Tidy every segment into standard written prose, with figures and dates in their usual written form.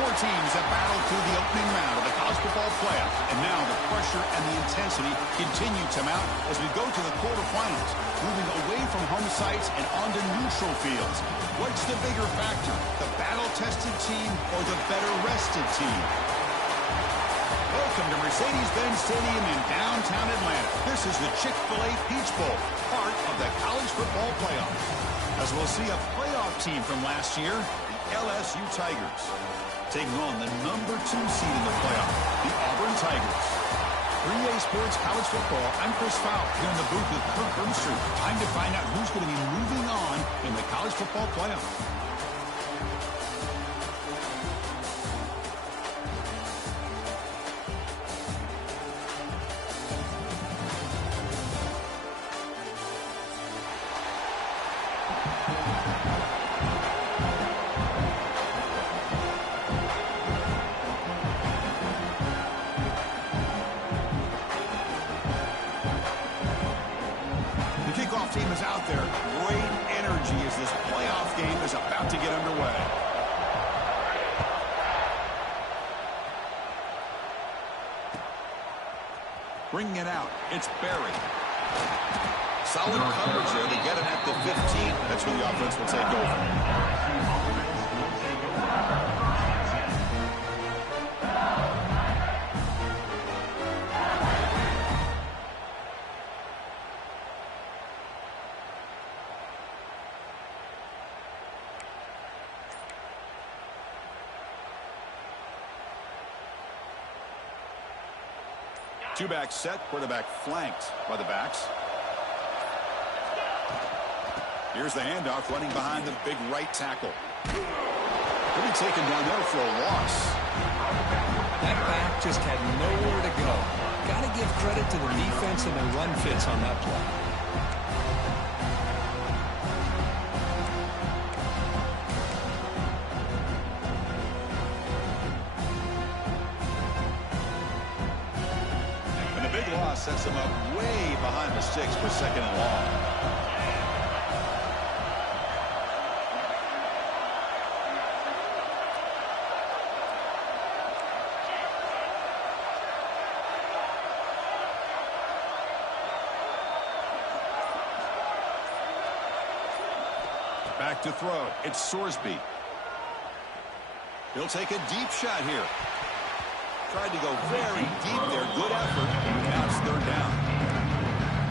Four teams have battled through the opening round of the college football playoff, and now the pressure and the intensity continue to mount as we go to the quarterfinals, moving away from home sites and onto neutral fields. What's the bigger factor, the battle-tested team or the better-rested team? Welcome to Mercedes-Benz Stadium in downtown Atlanta. This is the Chick-fil-A Peach Bowl, part of the college football playoff. As we'll see a playoff team from last year, the LSU Tigers, taking on the number 2 seed in the playoff, the Auburn Tigers. 3A Sports College Football, I'm Chris Fowler here in the booth with Kirk Herbstreit. Time to find out who's going to be moving on in the college football playoff. Team is out there. Great energy as this playoff game is about to get underway. Bringing it out, it's Barry. Solid coverage there to get it at the 15. That's where the offense will take over. Two-back set, quarterback flanked by the backs. Here's the handoff, running behind the big right tackle. He'll be taken down there for a loss. That back just had nowhere to go. Got to give credit to the defense and the run fits on that play. Sets him up way behind the sticks for second and long. Back to throw. It's Sorsby. He'll take a deep shot here. Tried to go very deep there. Good effort. Now it's third down.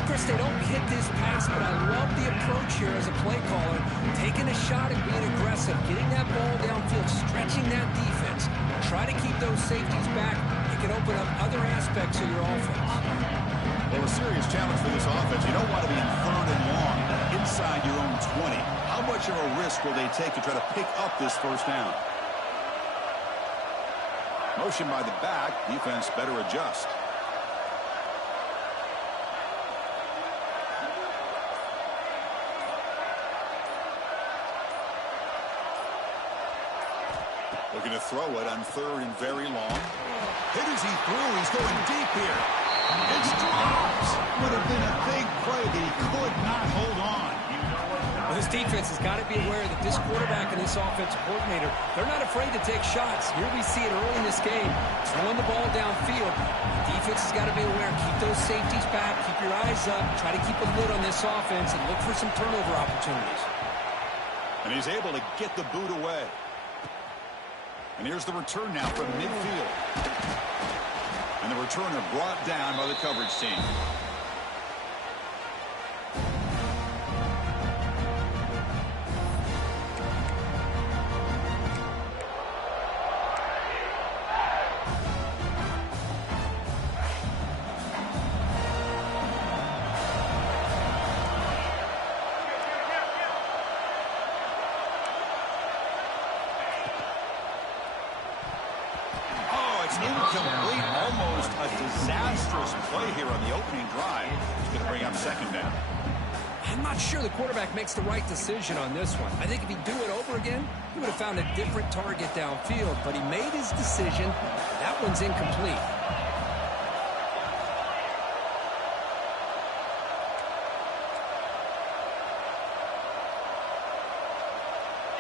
Chris, they don't hit this pass, but I love the approach here as a play caller. Taking a shot and being aggressive. Getting that ball downfield. Stretching that defense. Try to keep those safeties back. It can open up other aspects of your offense. Well, a serious challenge for this offense. You don't want to be in third and long inside your own 20. How much of a risk will they take to try to pick up this first down? Motion by the back. Defense better adjust. Looking to throw it on third and very long. Hit as he threw. He's going deep here. It's dropped. Would have been a big play, but he could not hold on. Well, this defense has got to be aware that this quarterback and this offensive coordinator, they're not afraid to take shots. Here we see it early in this game, throwing the ball downfield. The defense has got to be aware. Keep those safeties back. Keep your eyes up. Try to keep a lid on this offense and look for some turnover opportunities. And he's able to get the boot away. And here's the return now from midfield. And the returner brought down by the coverage team. Incomplete, almost a disastrous play here on the opening drive. He's going to bring up second down. I'm not sure the quarterback makes the right decision on this one. I think if he'd do it over again, he would have found a different target downfield, but he made his decision. That one's incomplete.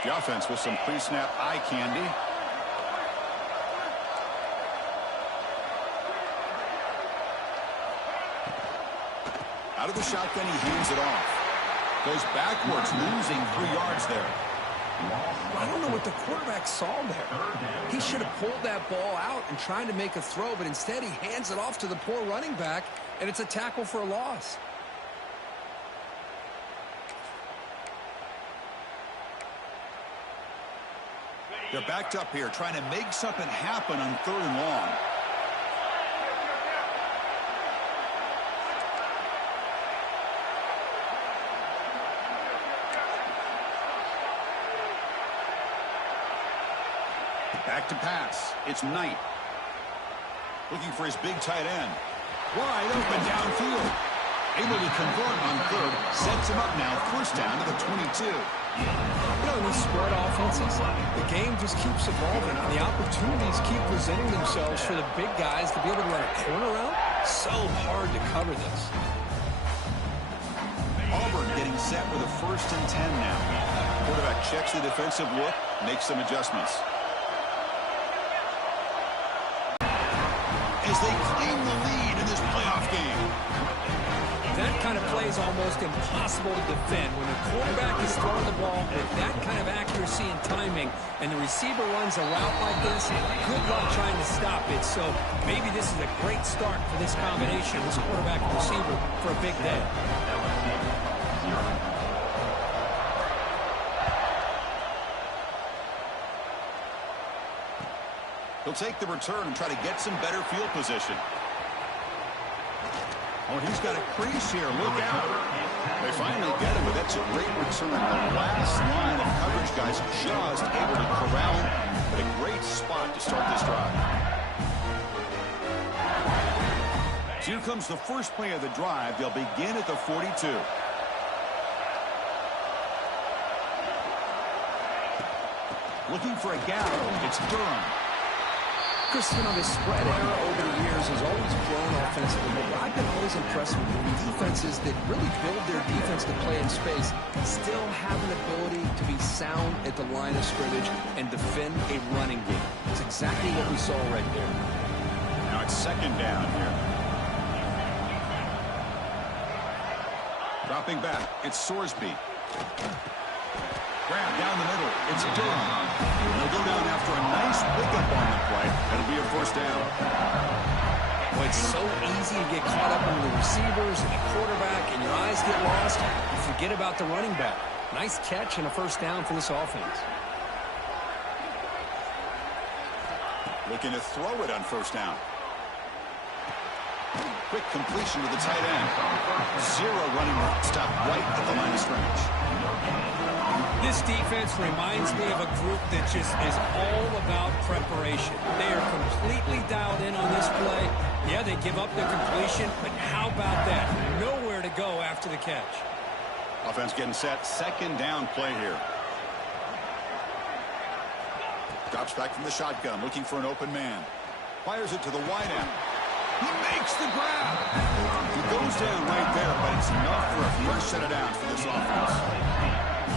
The offense with some pre-snap eye candy. Out of the shotgun, he hands it off. Goes backwards, losing 3 yards there. I don't know what the quarterback saw there. He should have pulled that ball out and tried to make a throw, but instead he hands it off to the poor running back, and it's a tackle for a loss. They're backed up here, trying to make something happen on 3rd and long. Back to pass. It's Knight. Looking for his big tight end. Wide open downfield. Able to convert on 3rd. Sets him up now. 1st down to the 22. You know, in these spread offenses, the game just keeps evolving. The opportunities keep presenting themselves for the big guys to be able to run a corner out. So hard to cover this. Auburn getting set with a 1st and 10 now. Quarterback checks the defensive look, makes some adjustments. As they claim the lead in this playoff game. That kind of play is almost impossible to defend. When the quarterback is throwing the ball with that kind of accuracy and timing, and the receiver runs a route like this, good luck trying to stop it. So maybe this is a great start for this combination, this quarterback and receiver, for a big day. He'll take the return and try to get some better field position. Oh, he's got a crease here. Look out. They finally get him, but that's a great return. The last line of coverage, guys, just able to corral him. But a great spot to start this drive. So here comes the first play of the drive. They'll begin at the 42. Looking for a gap. It's Durham. Chris, you know, the spread era over the years has always grown offensively, but I've been always impressed with defenses that really build their defense to play in space, still have an ability to be sound at the line of scrimmage and defend a running game. It's exactly what we saw right there. Now it's 2nd down here. Dropping back, it's Sorsby. Grab down the middle. It's Durham. They'll go down after a nice pickup on the play. That'll be a 1st down. Well, it's so easy to get caught up in the receivers and the quarterback, and your eyes get lost. You forget about the running back. Nice catch and a 1st down for this offense. Looking to throw it on 1st down. Quick completion to the tight end. 0 running route. Stop right at the line of scrimmage. This defense reminds me of a group that just is all about preparation. They are completely dialed in on this play. Yeah, they give up the completion, but how about that? Nowhere to go after the catch. Offense getting set. 2nd down play here. Drops back from the shotgun, looking for an open man. Fires it to the wide end. He makes the grab. He goes down right there, but it's enough for a fresh set of downs for this offense.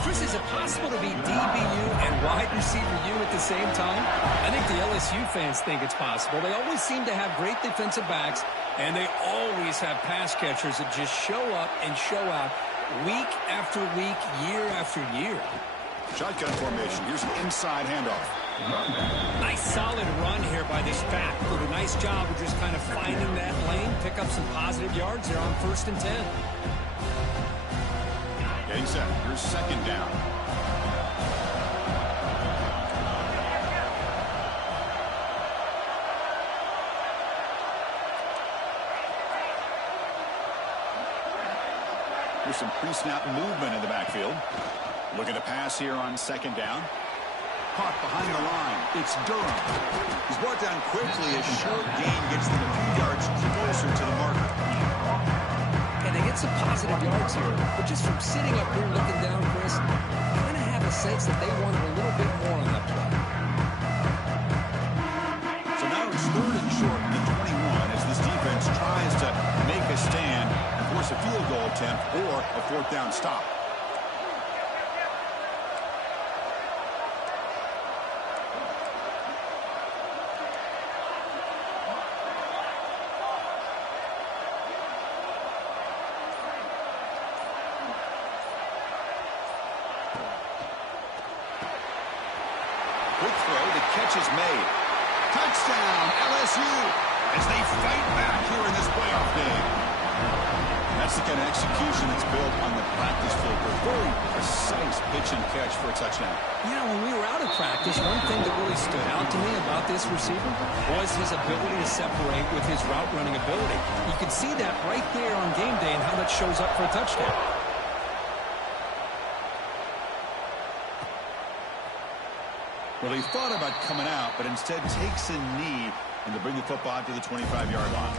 Chris, is it possible to be DBU and wide receiver U at the same time? I think the LSU fans think it's possible. They always seem to have great defensive backs, and they always have pass catchers that just show up and show out week after week, year after year. Shotgun formation. Here's an inside handoff. Nice solid run here by this back. Did a nice job of just kind of finding that lane, pick up some positive yards there on 1st and 10. Getting set. Here's 2nd down. Here's some pre-snap movement in the backfield. Looking to pass here on 2nd down. Caught behind the line. It's Durham. He's brought down quickly as short gain gets them a few yards closer to the marker. And they get some positive yards here, but just from sitting up here looking down, Chris, I kind of have a sense that they wanted a little bit more on that play. So now it's 3rd and short in the 21 as this defense tries to make a stand and force a field goal attempt or a 4th down stop. quick throw. The catch is made. Touchdown, LSU, as they fight back here in this playoff game. That's the kind of execution that's built on the practice field. A very precise pitch and catch for a touchdown. Yeah, when we were out of practice, one thing that really stood out to me about this receiver was his ability to separate with his route running ability. You can see that right there on game day and how that shows up for a touchdown. Well, he thought about coming out, but instead takes a knee and to bring the football to the 25-yard line.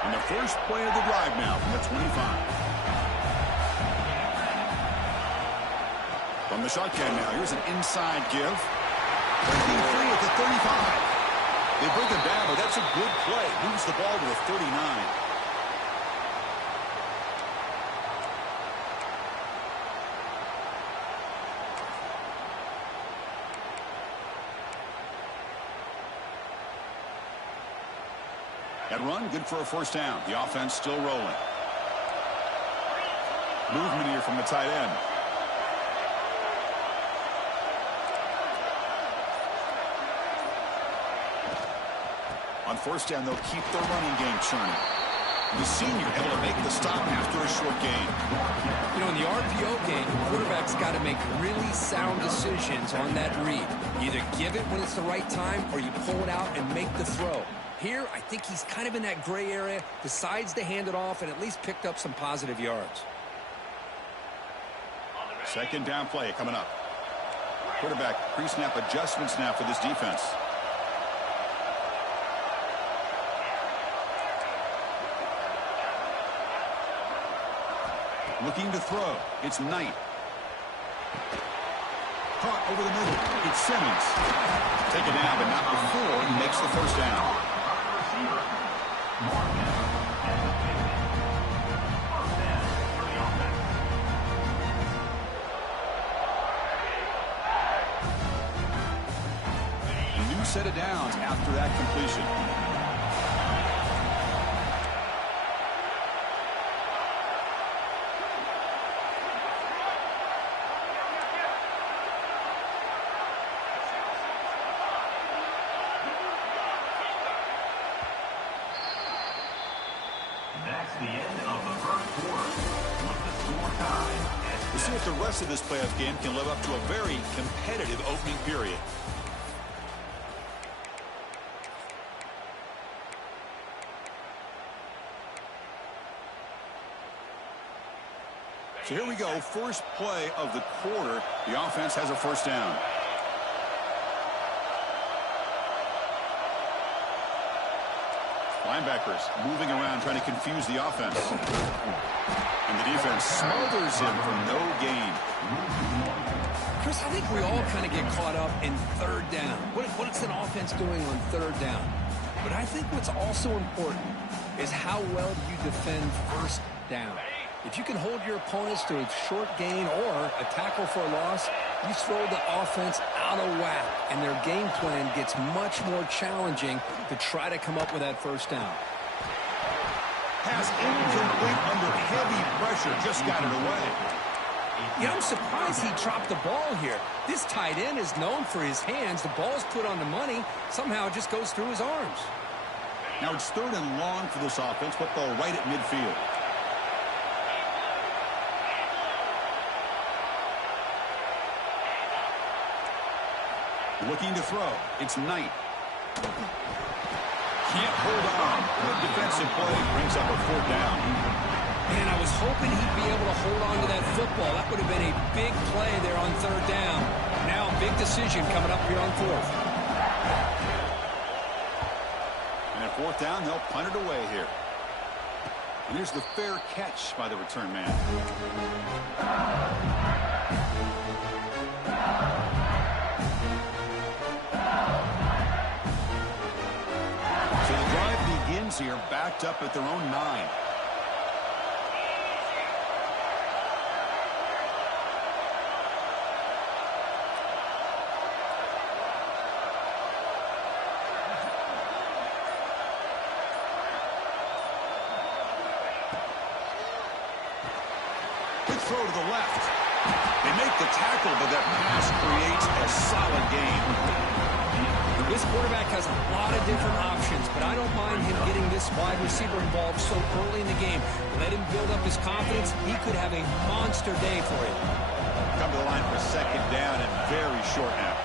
And the first play of the drive now from the 25. From the shotgun now, here's an inside give. Breaking free at the 35. They bring him down, but that's a good play. Moves the ball to the 39. That run, good for a first down. The offense still rolling. Movement here from the tight end. On first down, they'll keep their running game churning. The senior able to make the stop after a short gain. You know, in the RPO game, the quarterback's got to make really sound decisions on that read. You either give it when it's the right time or you pull it out and make the throw. Here, I think he's kind of in that gray area, decides to hand it off, and at least picked up some positive yards. Second down play coming up. Quarterback pre-snap adjustments now for this defense. Looking to throw. It's Knight. Caught over the middle. It's Simmons. Take it down, but not before he makes the first down. A new set of downs after that completion. We'll see if the rest of this playoff game can live up to a very competitive opening period. So here we go. First play of the quarter. The offense has a first down. Linebackers moving around, trying to confuse the offense. And the defense smothers him for no gain. Chris, I think we all kind of get caught up in third down. What's an offense doing on third down? But I think what's also important is how well you defend first down. If you can hold your opponents to a short gain or a tackle for a loss, you throw the offense out of whack, and their game plan gets much more challenging to try to come up with that first down. Pass incomplete under heavy pressure, just got it away. Yeah, I'm surprised he dropped the ball here. This tight end is known for his hands. The ball's put on the money. Somehow it just goes through his arms. Now it's third and long for this offense, but they'll right at midfield. Looking to throw. It's Knight. Can't hold on. Good defensive play brings up a fourth down. Man, I was hoping he'd be able to hold on to that football. That would have been a big play there on third down. Now a big decision coming up here on fourth. And at fourth down, they'll punt it away here. And here's the fair catch by the return man. So the drive begins here, backed up at their own 9. Quick throw to the left. They make the tackle, but that pass creates a solid gain. This quarterback has a lot of different options, but I don't mind him getting this wide receiver involved so early in the game. Let him build up his confidence. He could have a monster day for you. Come to the line for second down and very short now.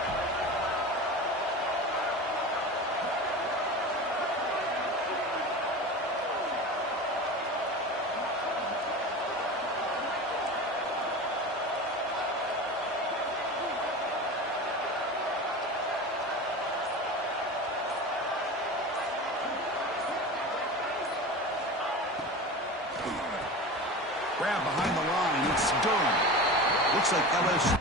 Grab behind the line. It's Durham. Looks like LSU.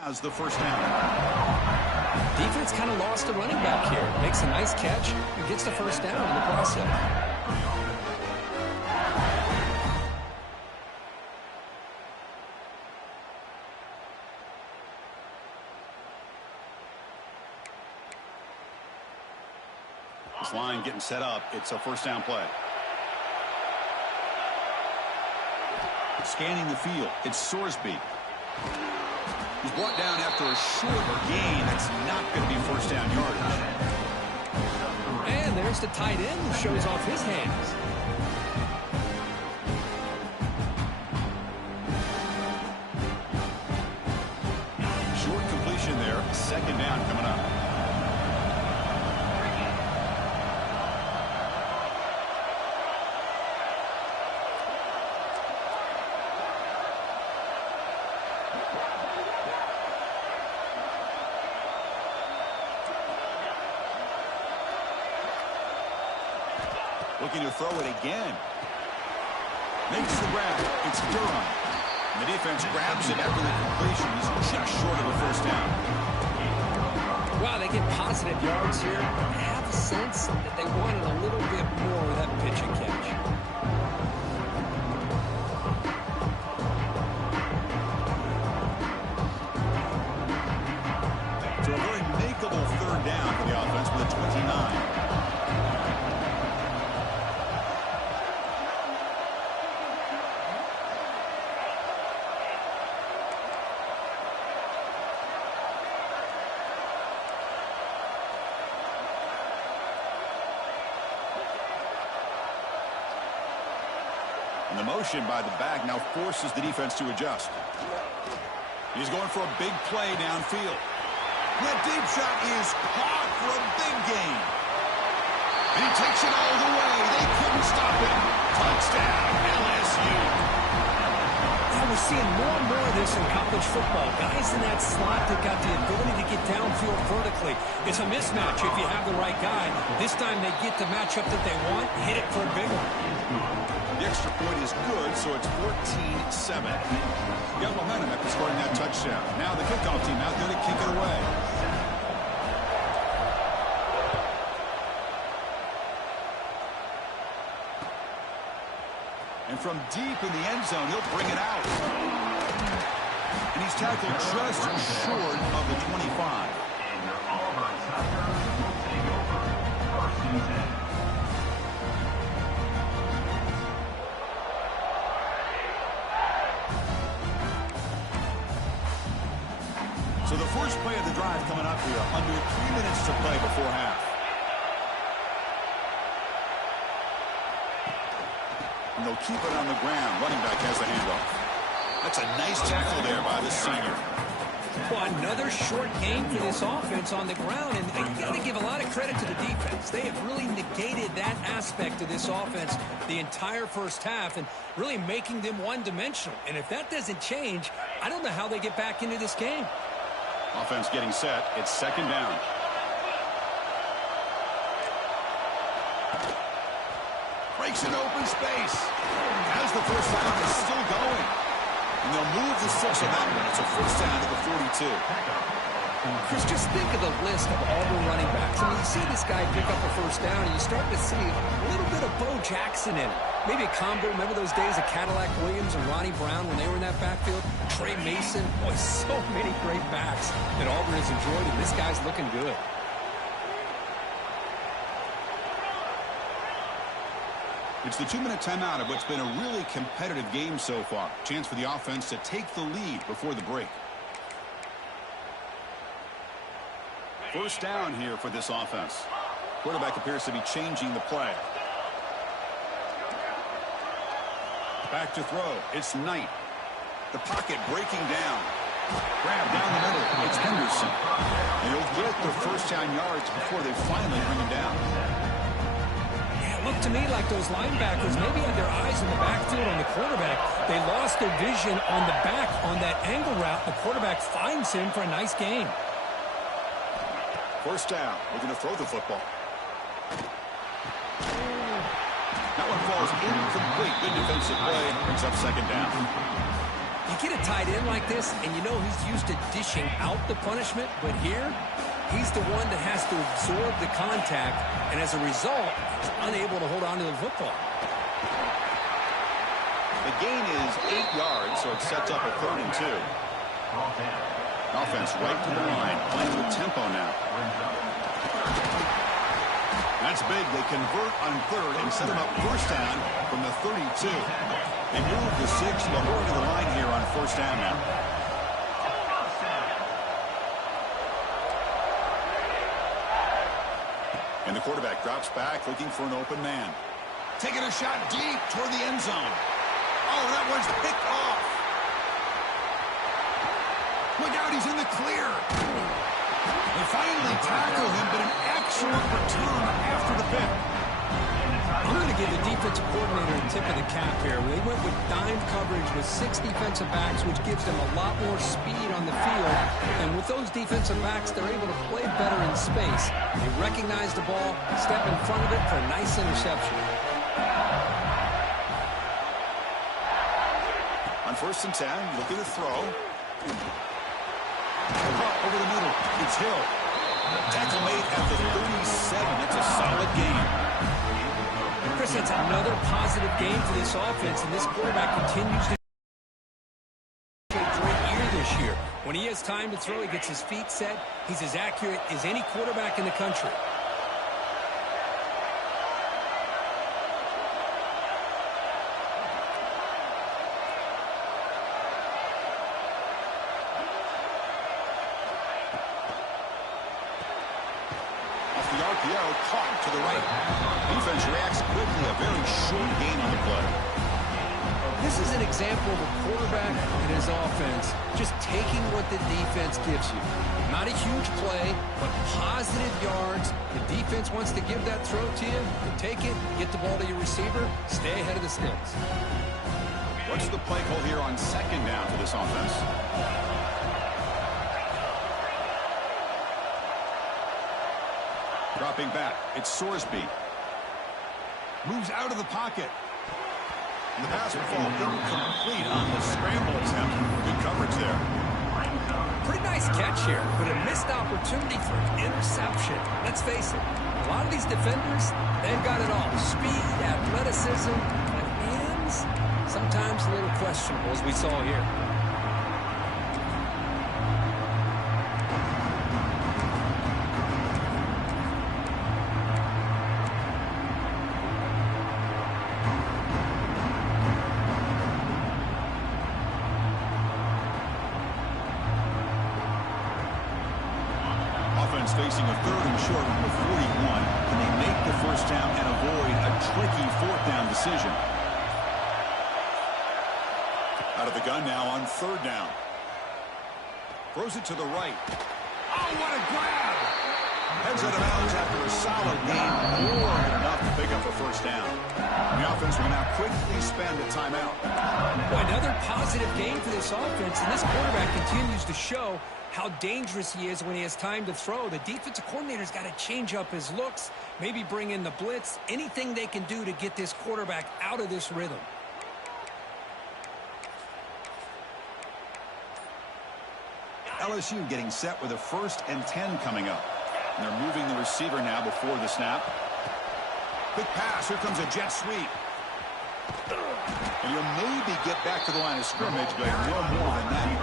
Has the first down. Defense kind of lost a running back here. Makes a nice catch and gets the first down in the process. This line getting set up. It's a first down play. Scanning the field. It's Sorsby. He's brought down after a shorter gain. That's not going to be first down yardage. And there's the tight end who shows off his hands. Short completion there. Second down coming up. Looking to throw it again. Makes the grab. It's Durham. And the defense grabs it after the completion. He's just short of a first down. Wow, they get positive yards here. I have a sense that they wanted a little bit more with that pitch and catch. So a very makeable third down for the offense with a 29. And the motion by the back now forces the defense to adjust. He's going for a big play downfield. That deep shot is caught for a big gain. And he takes it all the way. They couldn't stop him. Touchdown, LSU. Yeah, we're seeing more and more of this in college football. Guys in that slot that got the ability to get downfield vertically. It's a mismatch if you have the right guy. This time they get the matchup that they want, hit it for a big one. The extra point is good, so it's 14-7. Got momentum after scoring that touchdown. Now the kickoff team out there to kick it away. And from deep in the end zone, he'll bring it out. And he's tackled just short of the 25. So the first play of the drive coming up here. Under 3 minutes to play before half. And they'll keep it on the ground. Running back has the handoff. That's a nice tackle there by the senior. Well, another short game for this offense on the ground, and you got to give a lot of credit to the defense. They have really negated that aspect of this offense the entire first half and really making them one-dimensional. And if that doesn't change, I don't know how they get back into this game. Offense getting set. It's second down. Breaks an open space. As the first down is still going. And they'll move the 6 on that one. It's a first down to the 42. Chris, just think of the list of Auburn running backs. I mean, you see this guy pick up a first down, and you start to see a little bit of Bo Jackson in it. Maybe a combo. Remember those days of Cadillac Williams and Ronnie Brown when they were in that backfield? Trey Mason. Boy, so many great backs that Auburn has enjoyed, and this guy's looking good. It's the 2-minute timeout of what's been a really competitive game so far. Chance for the offense to take the lead before the break. First down here for this offense. Quarterback appears to be changing the play. Back to throw. It's Knight. The pocket breaking down. Grab down the middle. It's Henderson. And he'll get the first down yards before they finally bring him down. Looked to me like those linebackers maybe had their eyes in the backfield on the quarterback. They lost their vision on the back on that angle route. The quarterback finds him for a nice gain. First down. We're going to throw the football. That one falls incomplete. Good defensive play. Brings up second down. You get a tight end like this, and you know he's used to dishing out the punishment. But here, he's the one that has to absorb the contact, and as a result, he's unable to hold on to the football. The gain is 8 yards, so it sets up a 3rd and 2. Offense right to the line, playing with tempo now. That's big. They convert on 3rd and set him up first down from the 32. They move the 6 before to the line here on first down now. And the quarterback drops back, looking for an open man. Taking a shot deep toward the end zone. Oh, that one's picked off. Look out, he's in the clear. They finally tackle him, but an excellent return after the pick. I'm going to give the defensive coordinator a tip of the cap here. They went with dime coverage with 6 defensive backs, which gives them a lot more speed on the field. And with those defensive backs, they're able to play better in space. They recognize the ball, step in front of it for a nice interception. On 1st and 10, looking to throw. Over the middle, it's Hill. Tackle made at the 37. It's a solid game. Chris, it's another positive game for this offense, and this quarterback continues to have a great year this year. When he has time to throw, he gets his feet set. He's as accurate as any quarterback in the country. Caught to the right. Defense reacts quickly. A very short gain on the play. This is an example of a quarterback and his offense just taking what the defense gives you. Not a huge play, but positive yards. The defense wants to give that throw to you. You take it, get the ball to your receiver, stay ahead of the sticks. What's the play call here on second down for this offense? Dropping back, it's Sorsby. Moves out of the pocket. And the pass will fall incomplete on the scramble attempt. Good coverage there. Pretty nice catch here, but a missed opportunity for an interception. Let's face it, a lot of these defenders, they've got it all. Speed, athleticism, but hands, sometimes a little questionable, as we saw here. Facing a 3rd and short from the 41. Can they make the first down and avoid a tricky 4th down decision? Out of the gun now on 3rd down. Throws it to the right. Oh, what a grab! Heads out of bounds after a solid gain, more than enough to pick up a first down. The offense will now quickly spend a timeout. Boy, another positive game for this offense, and this quarterback continues to show how dangerous he is when he has time to throw. The defensive coordinator's got to change up his looks, maybe bring in the blitz, anything they can do to get this quarterback out of this rhythm. LSU getting set with a 1st and 10 coming up. And they're moving the receiver now before the snap. Quick pass. Here comes a jet sweep. And you'll maybe get back to the line of scrimmage, but no more than that.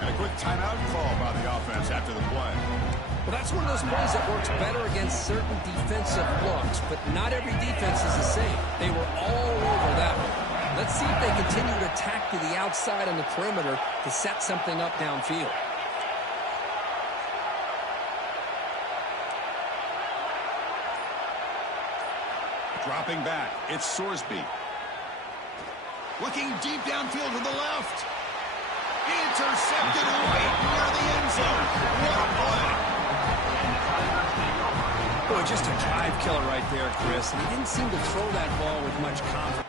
And a quick timeout call by the offense after the play. Well, that's one of those plays that works better against certain defensive looks, but not every defense is the same. They were all over that one. Let's see if they continue to attack to the outside on the perimeter to set something up downfield. Dropping back, it's Sorsby. Looking deep downfield to the left. Intercepted right near the end zone. What a play. Boy, just a drive killer right there, Chris. And he didn't seem to throw that ball with much confidence.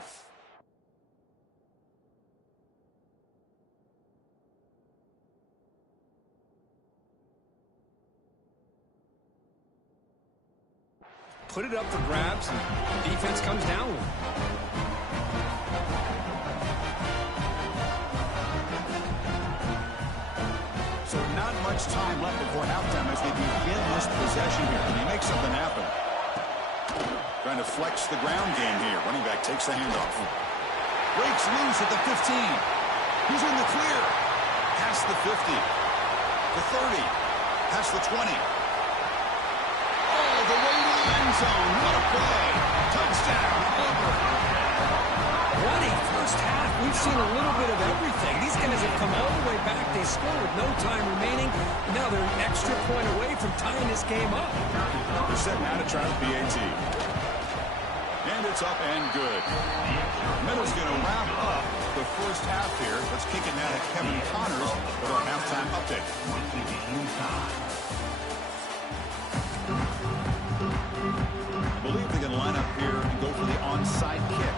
Put it up for grabs, and the defense comes down with it. So not much time left before halftime as they begin this possession here. Can he make something happen? Trying to flex the ground game here. Running back takes the handoff. Breaks loose at the 15. He's in the clear. Past the 50. The 30. Past the 20. All the way to the end zone. What a play. Touchdown. Over. What a first half. We've seen a little bit of everything. These guys have come all the way back. They score with no time remaining. Now they're an extra point away from tying this game up. They're setting out to try the PAT. And it's up and good. Middle's going to wrap up the first half here. Let's kick it now to Kevin Connors for our halftime update. I believe they're going to line up here and go for the onside kick.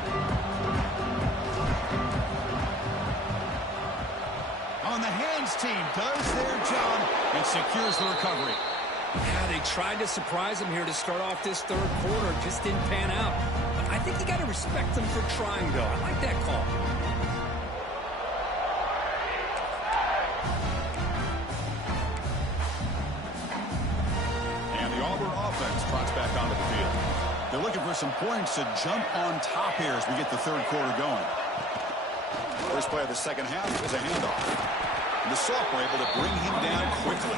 On the hands team does their job and secures the recovery. Yeah, they tried to surprise him here to start off this third quarter. Just didn't pan out. But I think you got to respect them for trying, though. I like that call. And the Auburn offense trots back onto the field. They're looking for some points to jump on top here as we get the third quarter going. First play of the second half is a handoff. And the sophomore able to bring him down quickly.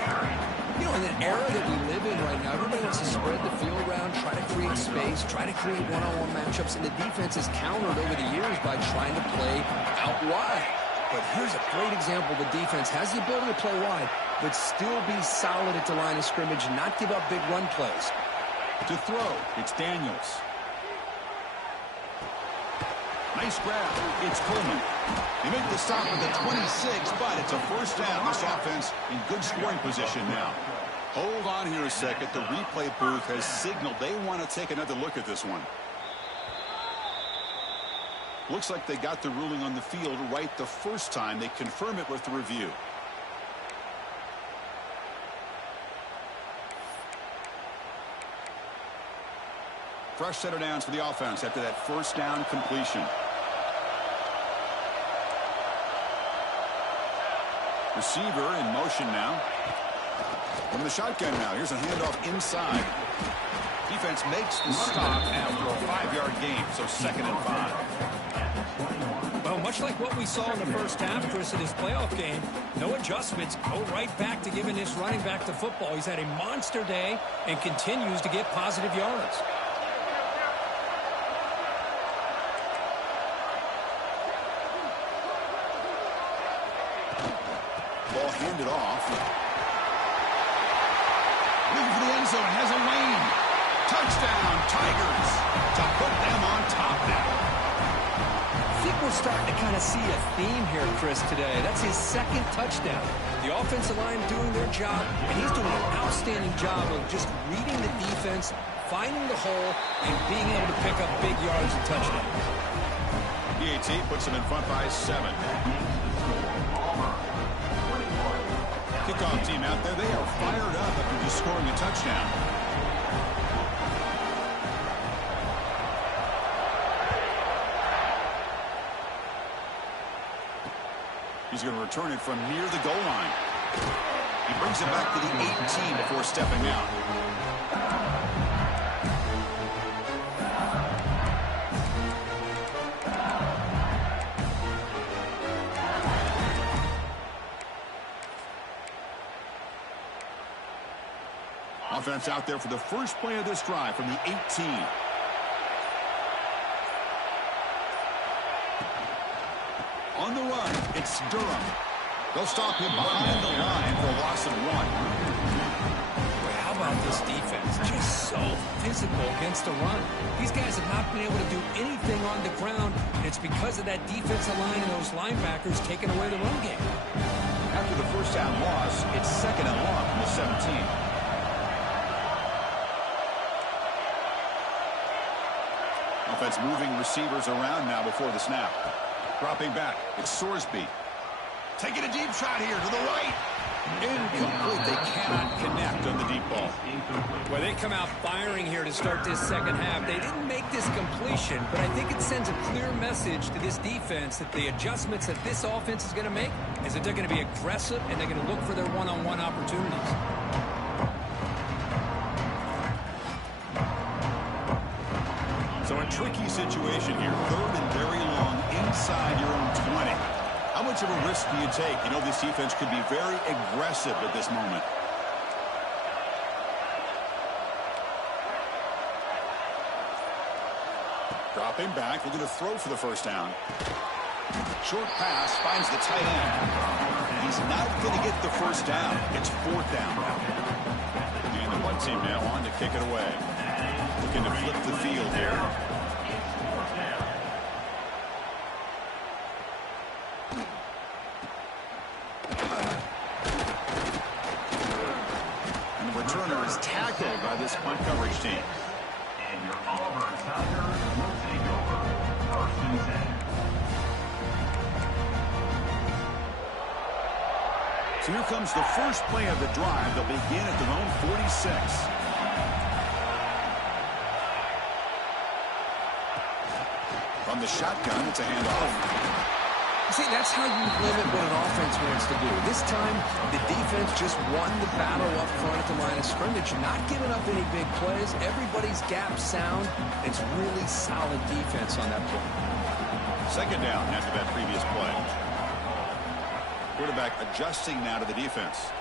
You know, in an era that we live in right now, everybody wants to spread the field around, try to create space, try to create one-on-one matchups, and the defense has countered over the years by trying to play out wide. But here's a great example. The defense has the ability to play wide, but still be solid at the line of scrimmage, not give up big run plays. To throw, it's Daniels. Nice grab. It's Coleman. They make the stop at the 26, but it's a first down. This offense in good scoring position now. Hold on here a second. The replay booth has signaled they want to take another look at this one. Looks like they got the ruling on the field right the first time. They confirm it with the review. Fresh set of downs for the offense after that first down completion. Receiver in motion now. From the shotgun now. Here's a handoff inside. Defense makes the stop after a 5-yard gain, so 2nd and 5. Well, much like what we saw in the first half, Chris, in his playoff game, no adjustments. Go right back to giving this running back the football. He's had a monster day and continues to get positive yards. Ball handed off. Looking for the end zone. Has a lane. Touchdown, Tigers. To put them on top now. think we're starting to kind of see a theme here, Chris, today. That's his second touchdown. The offensive line doing their job, and he's doing an outstanding job of just reading the defense, finding the hole, and being able to pick up big yards and touchdowns. PAT puts them in front by 7. Kickoff team out there, they are fired up after just scoring a touchdown. He's going to return it from near the goal line. He brings it back to the 18 before stepping out. Offense out there for the first play of this drive from the 18. On the run, it's Durham. They'll stop him behind the line for a loss of 1. Boy, how about this defense? Just so physical against the run. These guys have not been able to do anything on the ground, and it's because of that defensive line and those linebackers taking away the run game. After the first down loss, it's 2nd and long from the 17. Offense moving receivers around now before the snap. Dropping back, it's Sorsby. Taking a deep shot here to the right. Incomplete. They cannot connect on the deep ball. Well, they come out firing here to start this second half. They didn't make this completion, but I think it sends a clear message to this defense that the adjustments that this offense is going to make is that they're going to be aggressive and they're going to look for their one-on-one opportunities. So a tricky situation here. 3rd and very long inside your own 20. How much of a risk do you take? You know this defense could be very aggressive at this moment. Dropping back, looking to throw for the first down. Short pass finds the tight end. He's not going to get the first down. It's 4th down. And the punt team now on to kick it away. Looking to flip the field here. And the returner is tackled by this punt coverage team. And your Auburn Tigers will take over 1st and 10. So here comes the first play of the drive. They'll begin at their own 46. From the shotgun, it's a handoff. See, that's how you limit what an offense wants to do. This time, the defense just won the battle up front at the line of scrimmage, not giving up any big plays. Everybody's gap sound. It's really solid defense on that play. 2nd down after that previous play. Quarterback adjusting now to the defense.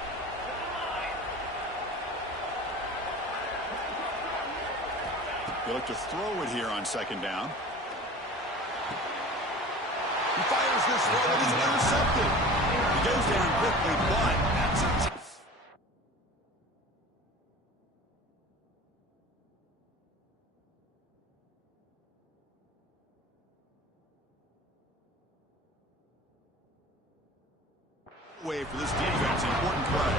They look to throw it here on 2nd down. He fires this throw and it's intercepted. He goes down quickly, but that's a way for this defense. Important play.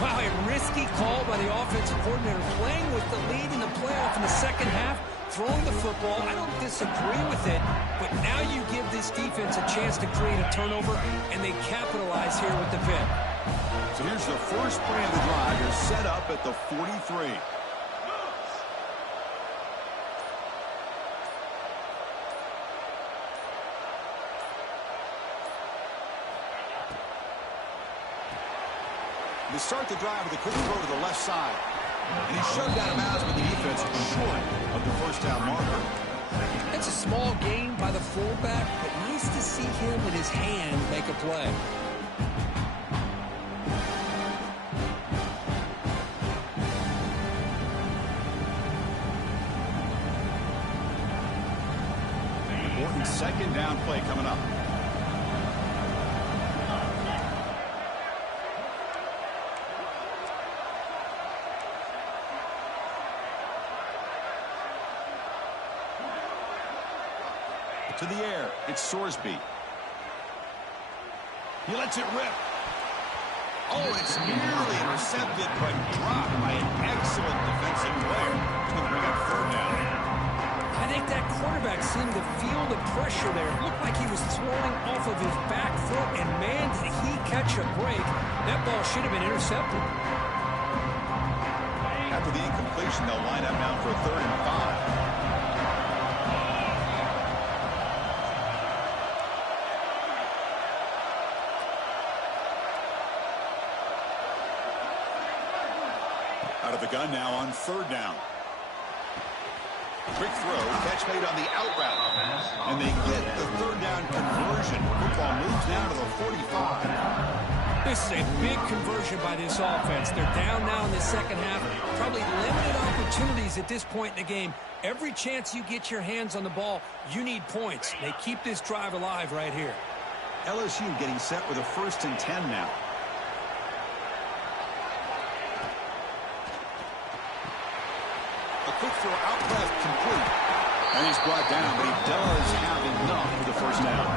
Wow, a risky call by the offensive coordinator, playing with the lead in the playoff in the second half, throwing the football. I don't disagree with it, but now you give this defense a chance to create a turnover, and they capitalize here with the pick. So here's the first play of the drive. They're set up at the 43. They start the drive with a quick throw to the left side. And he's shoved out of bounds with the defense short of the first down marker. It's a small gain by the fullback, but nice to see him with his hand make a play. Important 2nd down play coming up. To the air, it's Sorsby. He lets it rip. Oh, it's nearly intercepted, but dropped by an excellent defensive player. It's going to bring up third down. I think that quarterback seemed to feel the pressure there. It looked like he was throwing off of his back foot, and man, did he catch a break. That ball should have been intercepted. After the incompletion, they'll line up now for a 3rd and 5. Out of the gun now on 3rd down. Quick throw, catch made on the out route. And they get the 3rd down conversion. Football moves now to the 45. This is a big conversion by this offense. They're down now in the second half. Probably limited opportunities at this point in the game. Every chance you get your hands on the ball, you need points. They keep this drive alive right here. LSU getting set with a 1st and 10 now. A quick throw out left, complete. And he's brought down, but he does have enough for the 1st down.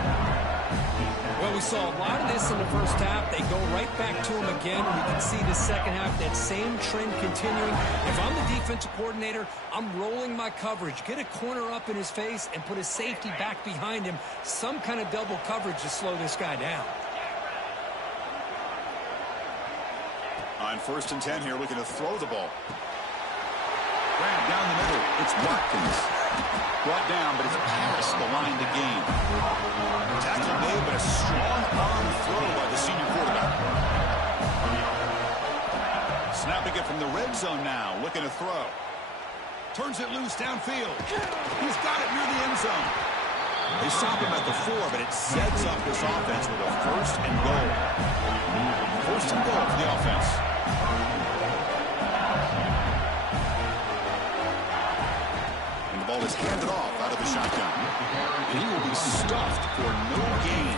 Well, we saw a lot of this in the first half. They go right back to him again. We can see the second half, that same trend continuing. If I'm the defensive coordinator, I'm rolling my coverage. Get a corner up in his face and put a safety back behind him. Some kind of double coverage to slow this guy down. On 1st and 10 here, looking to throw the ball. Grab down the middle. It's Watkins. Brought down, but it's past the line to gain. Tackle made, but a strong arm throw by the senior quarterback. Snapping it from the red zone now, looking to throw. Turns it loose downfield. He's got it near the end zone. They stop him at the 4, but it sets up this offense with a 1st and goal. 1st and goal for the offense. Ball is handed off out of the shotgun. And he will be stuffed for no gain.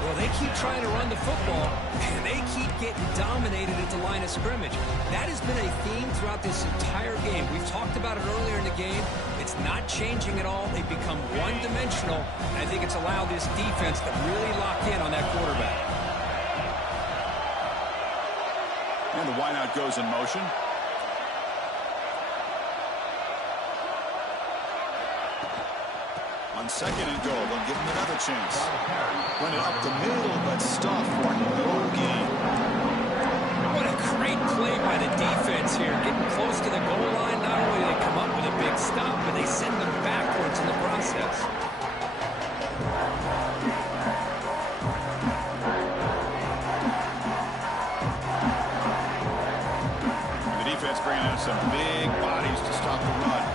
Well, they keep trying to run the football, and they keep getting dominated at the line of scrimmage. That has been a theme throughout this entire game. We've talked about it earlier in the game. It's not changing at all. They've become one-dimensional, and I think it's allowed this defense to really lock in on that quarterback. And the wideout goes in motion. On 2nd and goal, they'll give him another chance. Run it up the middle, but stuffed for no gain. What a great play by the defense here. Getting close to the goal line, not only do they come up with a big stop, but they send them backwards in the process. And the defense bringing in some big bodies to stop the run.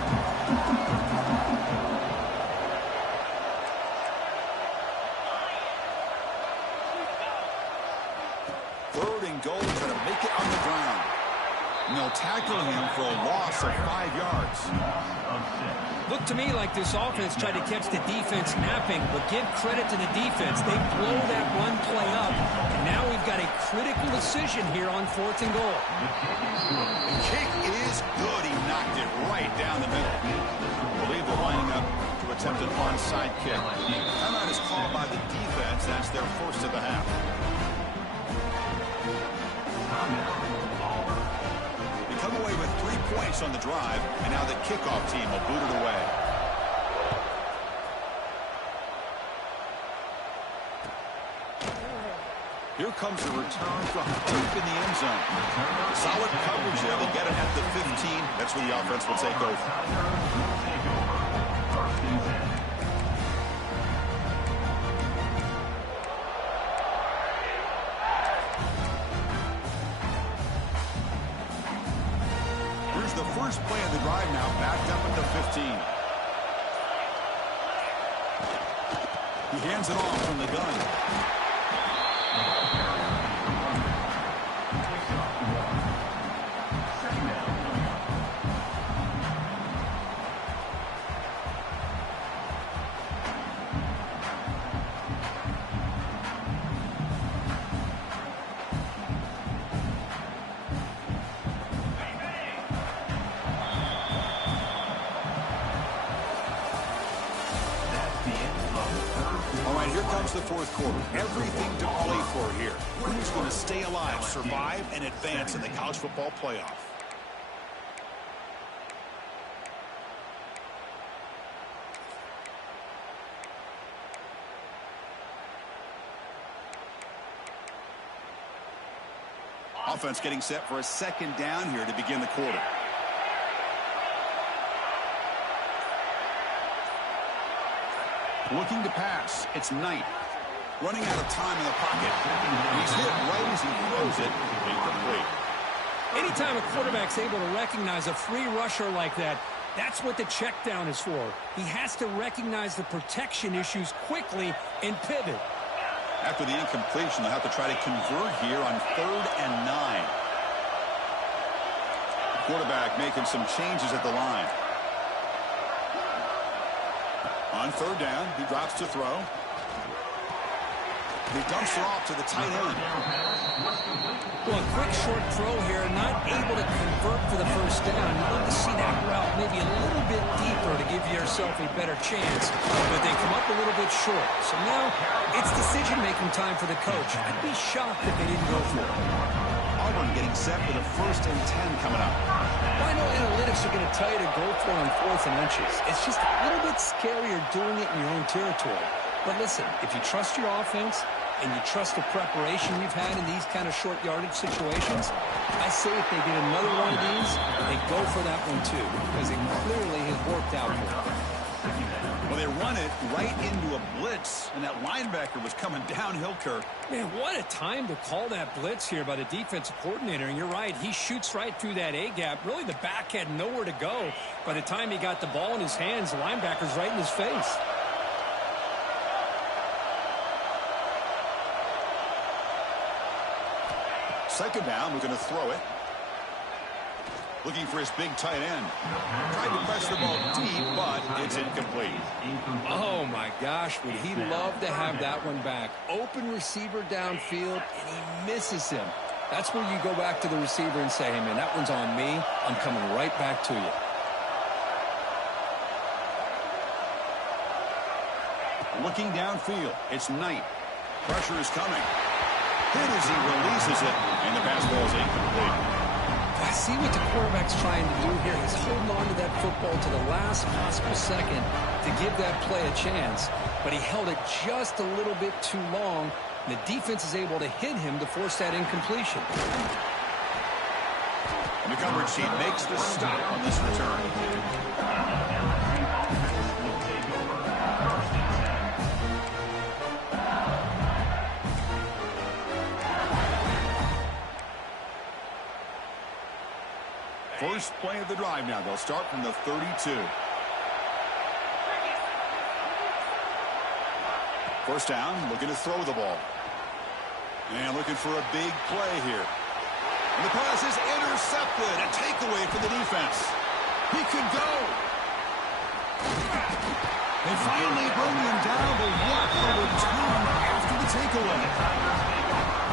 And they'll tackle him for a loss of 5 yards. Looked to me like this offense tried to catch the defense napping, but give credit to the defense. They blow that run play up, and now we've got a critical decision here on 4th and goal. The kick is good. He knocked it right down the middle. I believe they're lining up to attempt an onside kick. Timeout is called by the defense. That's their 1st of the half. Come away with 3 points on the drive, and now the kickoff team will boot it away. Here comes the return from deep in the end zone. Solid coverage there. They'll get it at the 15. That's where the offense will take over. The first play of the drive now backed up at the 15. He hands it off from the gun. the fourth quarter. Everything to play for here. Who's going to stay alive, survive, and advance in the college football playoff? Offense getting set for a second down here to begin the quarter. Looking to pass. It's Knight. Running out of time in the pocket. He's hit right as he throws it. Incomplete. Anytime a quarterback's able to recognize a free rusher like that, that's what the check down is for. He has to recognize the protection issues quickly and pivot. After the incompletion, they'll have to try to convert here on 3rd and 9. The quarterback making some changes at the line. On 3rd down, he drops to throw. He dumps it off to the tight end. Well, a quick short throw here, not able to convert for the first down. You want to see that route maybe a little bit deeper to give yourself a better chance, but they come up a little bit short. So now it's decision-making time for the coach. I'd be shocked if they didn't go for it. Auburn getting set for the 1st and 10 coming up. Well, I know analytics are going to tell you to go for it on 4th and inches. It's just a little bit scarier doing it in your own territory. But listen, if you trust your offense and you trust the preparation you've had in these kind of short yardage situations, I say if they get another one of these, they go for that one too, because it clearly has worked out for them. Well, they run it right into a blitz, and that linebacker was coming downhill, Kirk. Man, what a time to call that blitz here by the defensive coordinator. And you're right, he shoots right through that A-gap. Really, the back had nowhere to go. By the time he got the ball in his hands, the linebacker's right in his face. Second down, we're going to throw it. Looking for his big tight end. Tried to press the ball deep, but it's incomplete. Oh, my gosh, would he love to have that one back. Open receiver downfield, and he misses him. That's where you go back to the receiver and say, hey, man, that one's on me. I'm coming right back to you. Looking downfield, it's Knight. Pressure is coming. Hit as he releases it, and the pass ball is incomplete. I see what the quarterback's trying to do here. He's holding on to that football to the last possible second to give that play a chance. But he held it just a little bit too long. And the defense is able to hit him to force that incompletion. And the coverage sheet makes the stop on this return. First play of the drive now. They'll start from the 32. First down, looking to throw the ball. And looking for a big play here. And the pass is intercepted. A takeaway for the defense. He could go. They finally bring him down, but what a return after the takeaway.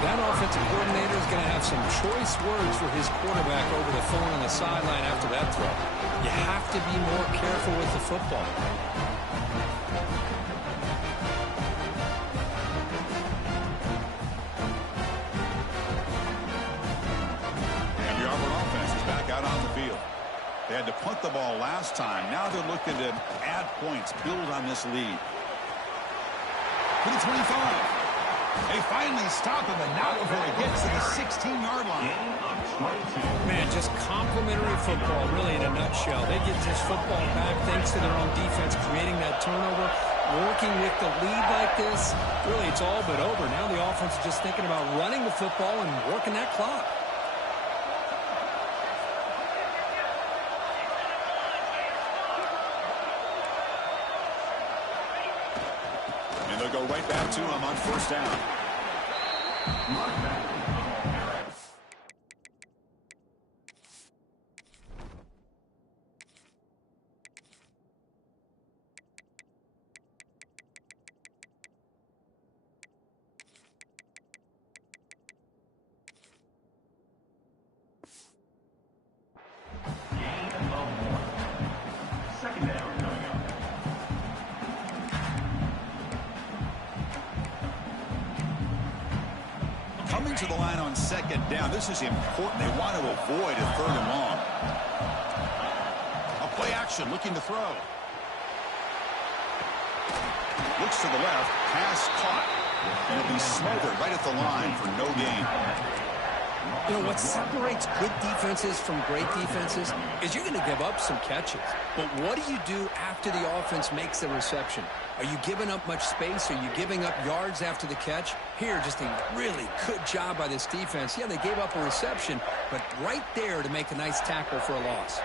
That offensive coordinator is going to have some choice words for his quarterback over the phone on the sideline after that throw. You have to be more careful with the football. And the Auburn offense is back out on the field. They had to punt the ball last time. Now they're looking to add points, build on this lead. To the 25. They finally stop him, and not before he gets to the 16-yard line. Man, just complimentary football, really, in a nutshell. They get this football back thanks to their own defense, creating that turnover, working with the lead like this. Really, it's all but over. Now the offense is just thinking about running the football and working that clock. They'll go right back to him on first down. Coming to the line on second down. This is important. They want to avoid a 3rd and long. A play action, looking to throw. Looks to the left. Pass caught. And it'll be smothered right at the line for no gain. You know, what separates good defenses from great defenses is you're going to give up some catches. But what do you do after the offense makes the reception? Are you giving up much space? Are you giving up yards after the catch? Here, just a really good job by this defense. Yeah, they gave up a reception, but right there to make a nice tackle for a loss.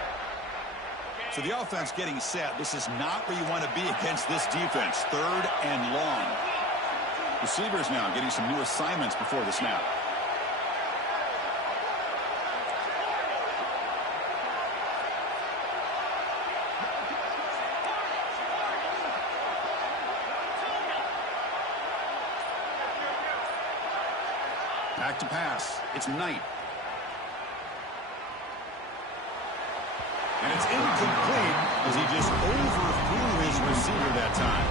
So the offense getting set. This is not where you want to be against this defense. 3rd and long. Receivers now getting some new assignments before the snap. Back to pass. It's Knight. And it's incomplete as he just overthrew his receiver that time.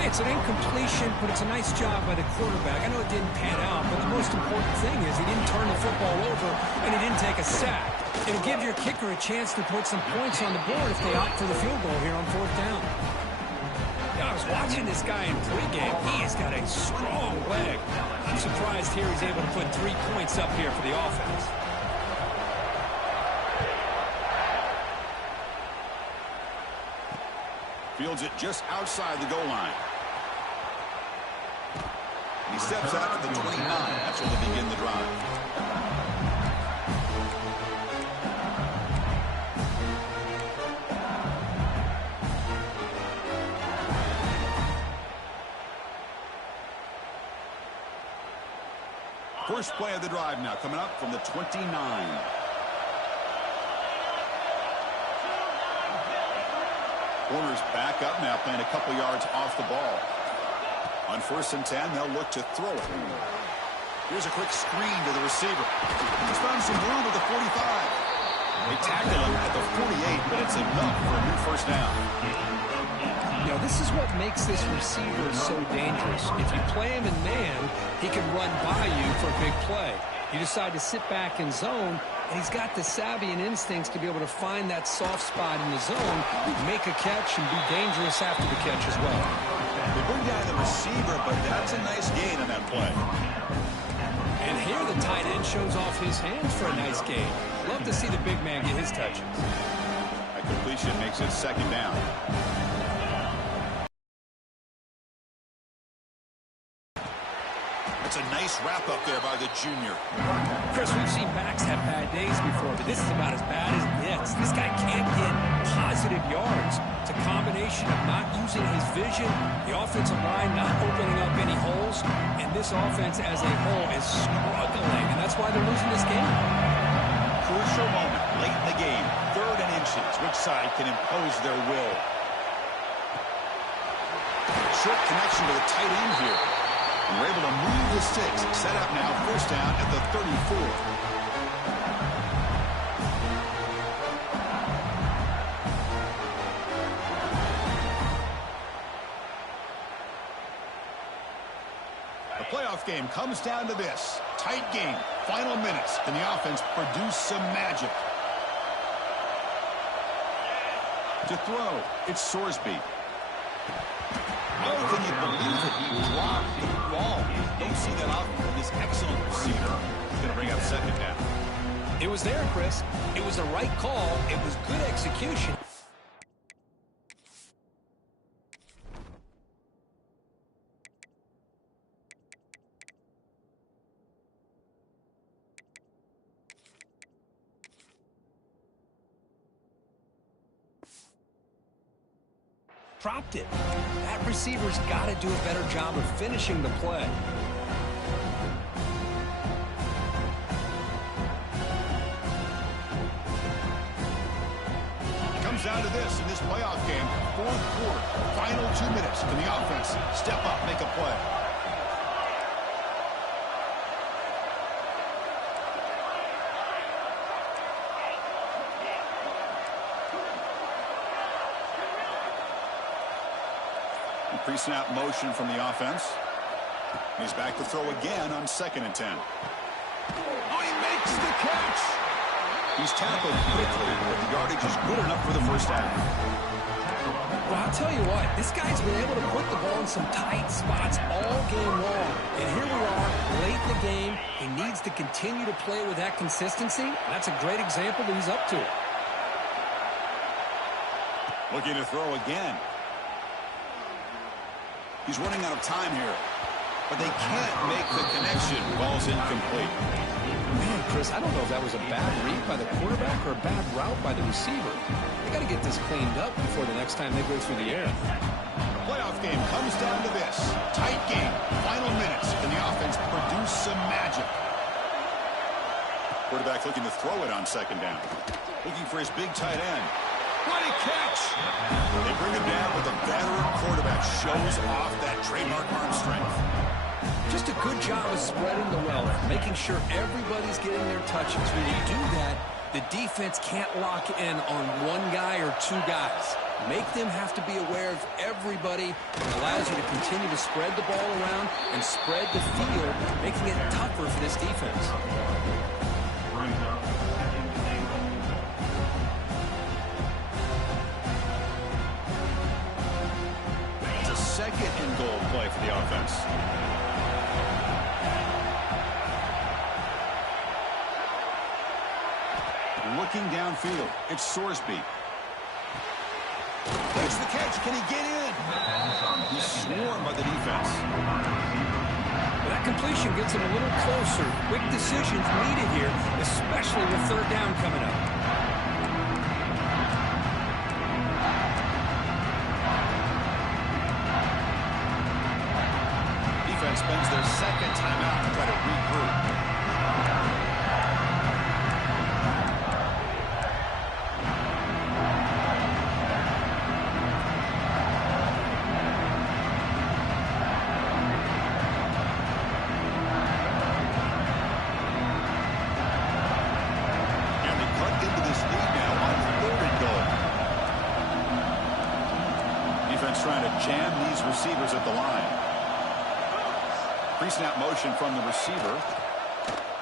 Hey, it's an incompletion, but it's a nice job by the quarterback. I know it didn't pan out, but the most important thing is he didn't turn the football over and he didn't take a sack. It'll give your kicker a chance to put some points on the board if they opt for the field goal here on 4th down. I was watching this guy in pregame. He has got a strong leg. I'm surprised here he's able to put 3 points up here for the offense. Fields it just outside the goal line. He steps out to the 29. That's where they begin the drive. First play of the drive now coming up from the 29. Corners back up now, playing a couple yards off the ball. On 1st and 10, they'll look to throw it. Here's a quick screen to the receiver. He's found some room at the 45. They tackle him at the 48, but it's enough for a new 1st down. You know, this is what makes this receiver so dangerous. If you play him in man, he can run by you for a big play. You decide to sit back in zone, and he's got the savvy and instincts to be able to find that soft spot in the zone, make a catch, and be dangerous after the catch as well. They bring down the receiver, but that's a nice gain on that play. And here the tight end shows off his hands for a nice gain. Love to see the big man get his touches. That completion makes it 2nd down. That's a nice wrap-up there by the junior. Chris, we've seen backs have bad days before, but this is about as bad as it gets. This guy can't get positive yards. It's a combination of not using his vision, the offensive line not opening up any holes, and this offense as a whole is struggling, and that's why they're losing this game. Crucial moment late in the game. 3rd and inches. Which side can impose their will? Short connection to the tight end here. And we're able to move the sticks. Set up now, 1st down at the 34. The playoff game comes down to this. Tight game. Final minutes. Can the offense produce some magic? To throw, it's Sorsby. Oh, can you believe it? He dropped the ball. Don't see that often from this excellent receiver. He's going to bring up 2nd down. It was there, Chris. It was the right call. It was good execution. Dropped it. That receiver's got to do a better job of finishing the play. It comes down to this in this playoff game. 4th quarter, final 2 minutes. Can the offense step up, make a play? Pre-snap motion from the offense. He's back to throw again on 2nd and 10. Oh, he makes the catch. He's tackled quickly, but the yardage is good enough for the first half. Well, I'll tell you what, this guy's been able to put the ball in some tight spots all game long. And here we are, late in the game. He needs to continue to play with that consistency. That's a great example that he's up to it. Looking to throw again. He's running out of time here. But they can't make the connection. Ball's incomplete. Man, Chris, I don't know if that was a bad read by the quarterback or a bad route by the receiver. They got to get this cleaned up before the next time they go through the air. The playoff game comes down to this. Tight game. Final minutes. Can the offense produce some magic? Quarterback looking to throw it on 2nd down. Looking for his big tight end. What a catch! They bring him down with a veteran quarterback. Shows off that trademark arm strength. Just a good job of spreading the wealth, making sure everybody's getting their touches. When you do that, the defense can't lock in on one guy or two guys. Make them have to be aware of everybody. It allows you to continue to spread the ball around and spread the field, making it tougher for this defense. It's a 2nd and goal play for the offense. Looking downfield, it's Sorsby. Makes the catch. Can he get in? He's swarmed by the defense. Well, that completion gets him a little closer. Quick decisions needed here, especially with 3rd down coming up. Defense spends their 2nd timeout to try to regroup. Trying to jam these receivers at the line. Pre-snap motion from the receiver.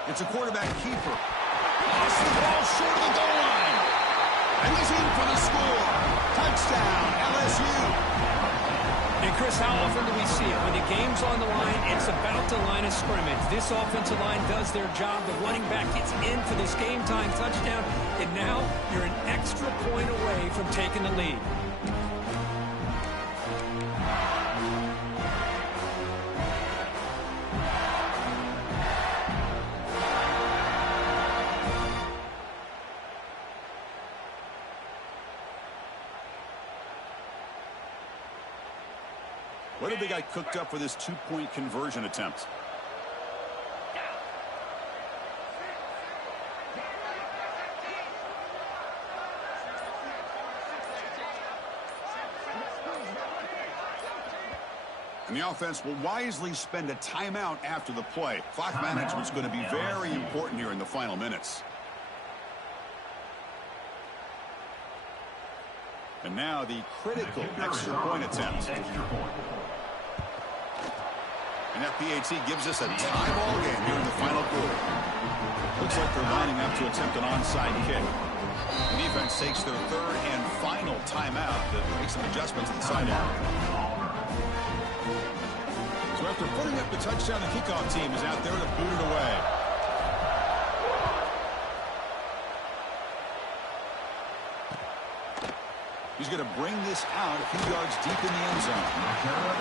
It's a quarterback keeper. Lost the ball short of the goal line. And he's in for the score. Touchdown, LSU. And Chris, how often do we see it? When the game's on the line, it's about the line of scrimmage. This offensive line does their job. The running back gets in for this game-time touchdown. And now you're an extra point away from taking the lead. What have they got cooked up for this 2-point conversion attempt? And the offense will wisely spend a timeout after the play. Clock management's going to be very important here in the final minutes. And now the critical extra point attempt. And that PAT gives us a tie ball game here in the final quarter. Looks like they're lining up to attempt an onside kick. The defense takes their 3rd and final timeout to make some adjustments at the sideline. So after putting up the touchdown, the kickoff team is out there to boot it away. He's going to bring this out a few yards deep in the end zone.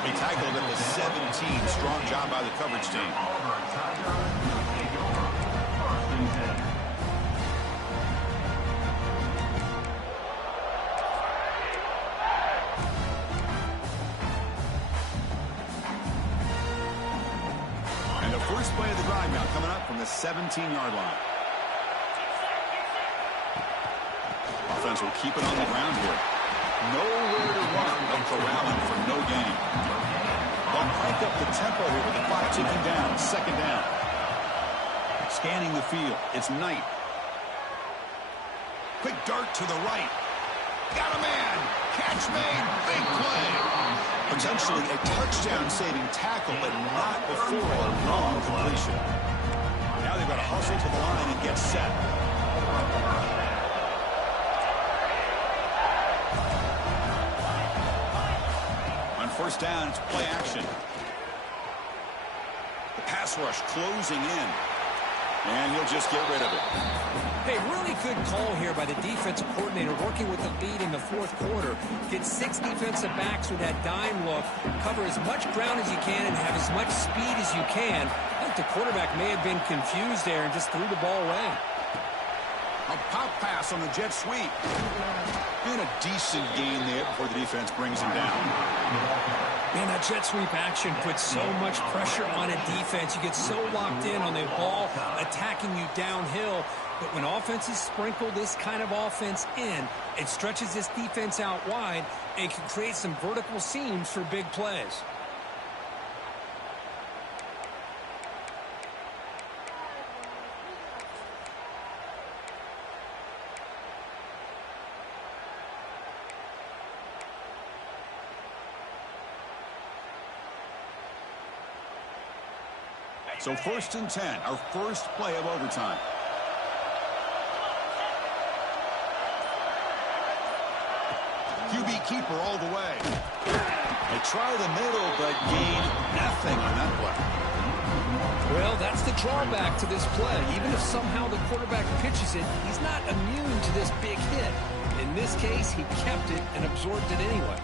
He tackled at the 17. Strong job by the coverage team. And the first play of the drive now coming up from the 17-yard line. Offense will keep it on the ground here. Nowhere to run, but corralling for no gain. They'll crank up the tempo here with the clock ticking down. 2nd down. Scanning the field. It's Knight. Quick dart to the right. Got a man. Catch made. Big play. Potentially a touchdown-saving tackle, but not before a long completion. Now they've got to hustle to the line and get set. On first down, it's play action. The pass rush closing in. And he'll just get rid of it. Hey, really good call here by the defensive coordinator working with the lead in the fourth quarter. Get 6 defensive backs with that dime look. Cover as much ground as you can and have as much speed as you can. I think the quarterback may have been confused there and just threw the ball away. A pop pass on the jet sweep. And a decent gain there before the defense brings him down. Man, that jet sweep action puts so much pressure on a defense. You get so locked in on the ball attacking you downhill. But when offenses sprinkle this kind of offense in, it stretches this defense out wide and can create some vertical seams for big plays. So 1st and 10, our first play of overtime. QB keeper all the way. They try the middle, but gain nothing on that play. Well, that's the drawback to this play. Even if somehow the quarterback pitches it, he's not immune to this big hit. In this case, he kept it and absorbed it anyway.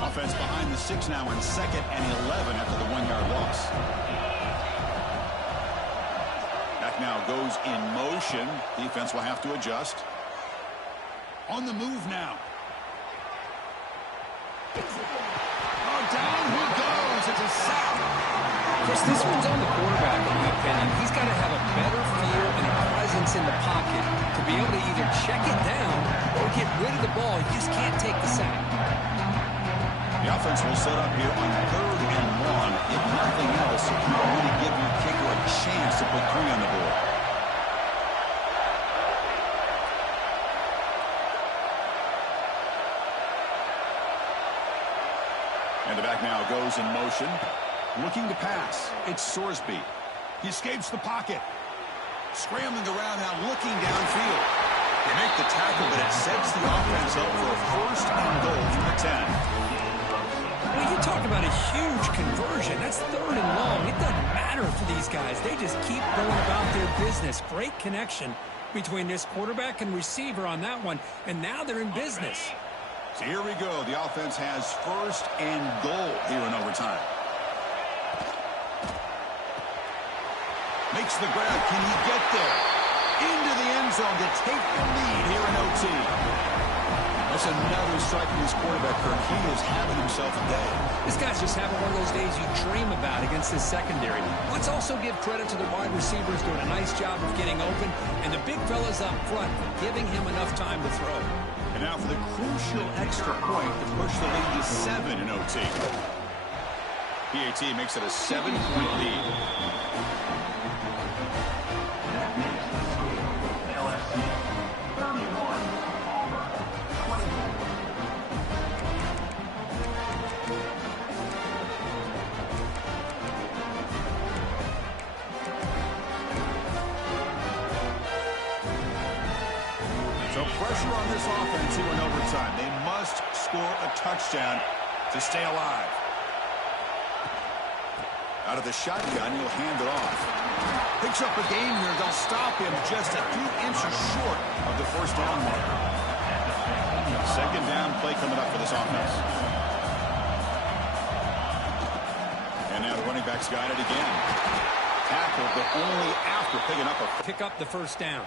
Offense behind the 6 now on 2nd and 11 after the 1-yard loss. Back now goes in motion. Defense will have to adjust. On the move now. Oh, down he goes. It's a sack. Chris, this one's on the quarterback, in my opinion. He's got to have a better feel and a presence in the pocket to be able to either check it down or get rid of the ball. You just can't take the sack. The offense will set up here on 3rd and 1. If nothing else, you don't really give your kicker a chance to put 3 on the board. And the back now goes in motion. Looking to pass. It's Sorsby. He escapes the pocket. Scrambling around now, looking downfield. They make the tackle, but it sets the offense up for a 1st and goal from the 10. Well, you talk about a huge conversion. That's 3rd and long. It doesn't matter for these guys. They just keep going about their business. Great connection between this quarterback and receiver on that one, and now they're in business. So here we go. The offense has 1st and goal here in overtime. Makes the grab. Can he get there? Into the end zone to take the lead here in OT. That's another strike from his quarterback, Kirk. He is having himself a day. This guy's just having one of those days you dream about against this secondary. Let's also give credit to the wide receivers doing a nice job of getting open, and the big fellas up front for giving him enough time to throw. And now for the crucial extra point to push the lead to 7 in OT. PAT makes it a 7-point lead. Pressure on this offense here in overtime. They must score a touchdown to stay alive. Out of the shotgun, he'll hand it off. Picks up a gain here. They'll stop him just a few inches short of the 1st down mark. 2nd down play coming up for this offense. And now the running back's got it again. Tackled, but only after picking up a... Pick up the 1st down.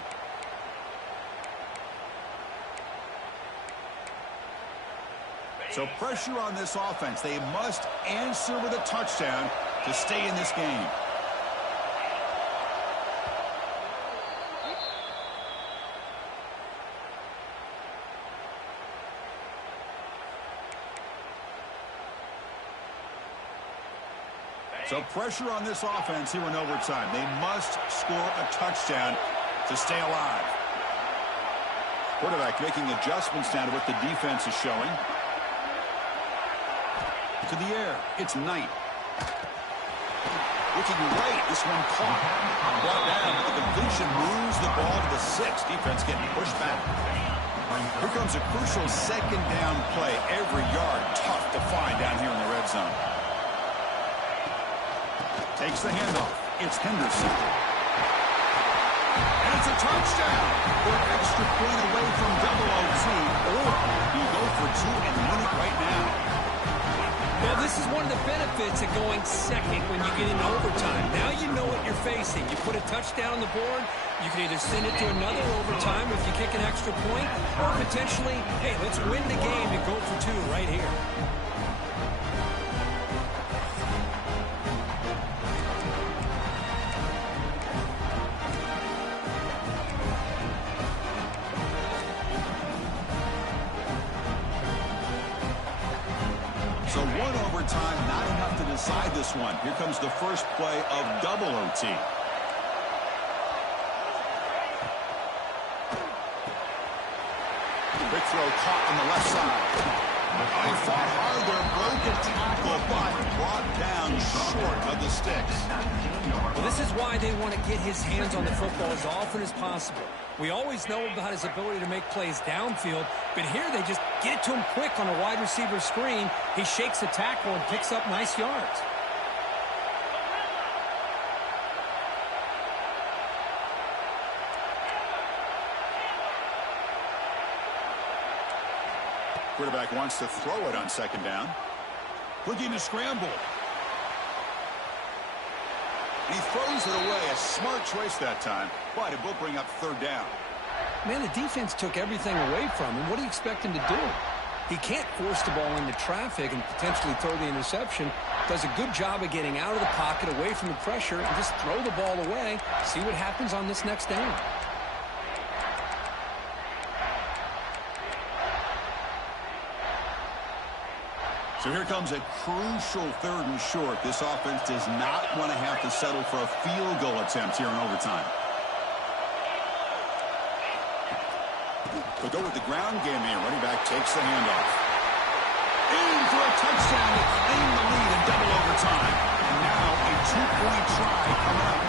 So pressure on this offense. They must answer with a touchdown to stay in this game. So pressure on this offense here in overtime. They must score a touchdown to stay alive. Quarterback making adjustments now to what the defense is showing. To the air, it's Knight. Looking right, this one caught. Brought down, but the completion moves the ball to the 6. Defense getting pushed back. Here comes a crucial second down play. Every yard tough to find down here in the red zone. Takes the handoff. It's Henderson. And it's a touchdown. We're an extra point away from double OT. Or you go for 2 and win it right now. Well, this is one of the benefits of going second when you get into overtime. Now you know what you're facing. You put a touchdown on the board, you can either send it to another overtime if you kick an extra point, or potentially, hey, let's win the game and go for 2 right here. So 1 overtime, not enough to decide this one. Here comes the first play of double OT. Quick throw caught on the left side. He fought hard there, broken tackle, but brought down short of the sticks. Well, this is why they want to get his hands on the football as often as possible. We always know about his ability to make plays downfield, but here they just get it to him quick on a wide receiver screen. He shakes the tackle and picks up nice yards. Quarterback wants to throw it on second down. Looking to scramble. And he throws it away. A smart choice that time, but it will bring up third down. Man, the defense took everything away from him. What do you expect him to do? He can't force the ball into traffic and potentially throw the interception. Does a good job of getting out of the pocket, away from the pressure, and just throw the ball away. See what happens on this next down. So here comes a crucial 3rd and short. This offense does not want to have to settle for a field goal attempt here in overtime. They'll go with the ground game here. Running back takes the handoff. In for a touchdown to claim the lead in double overtime. And now a 2-point try coming up.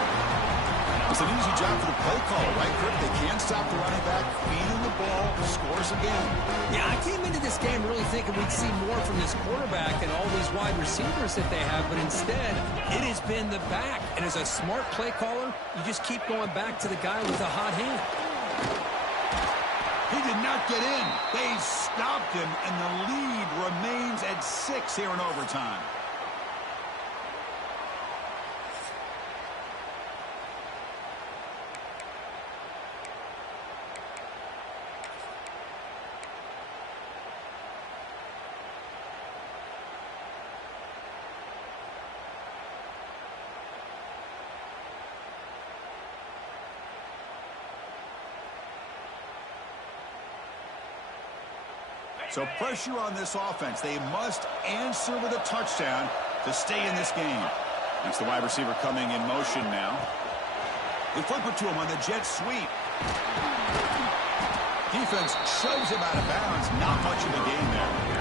It's an easy job for the play caller, right, Kurt? They can't stop the running back, feeding the ball, scores again. Yeah, I came into this game really thinking we'd see more from this quarterback and all these wide receivers that they have, but instead, it has been the back. And as a smart play caller, you just keep going back to the guy with the hot hand. He did not get in. They stopped him, and the lead remains at 6 here in overtime. So pressure on this offense. They must answer with a touchdown to stay in this game. That's the wide receiver coming in motion now. They flip it to him on the jet sweep. Defense shoves him out of bounds. Not much of a gain there.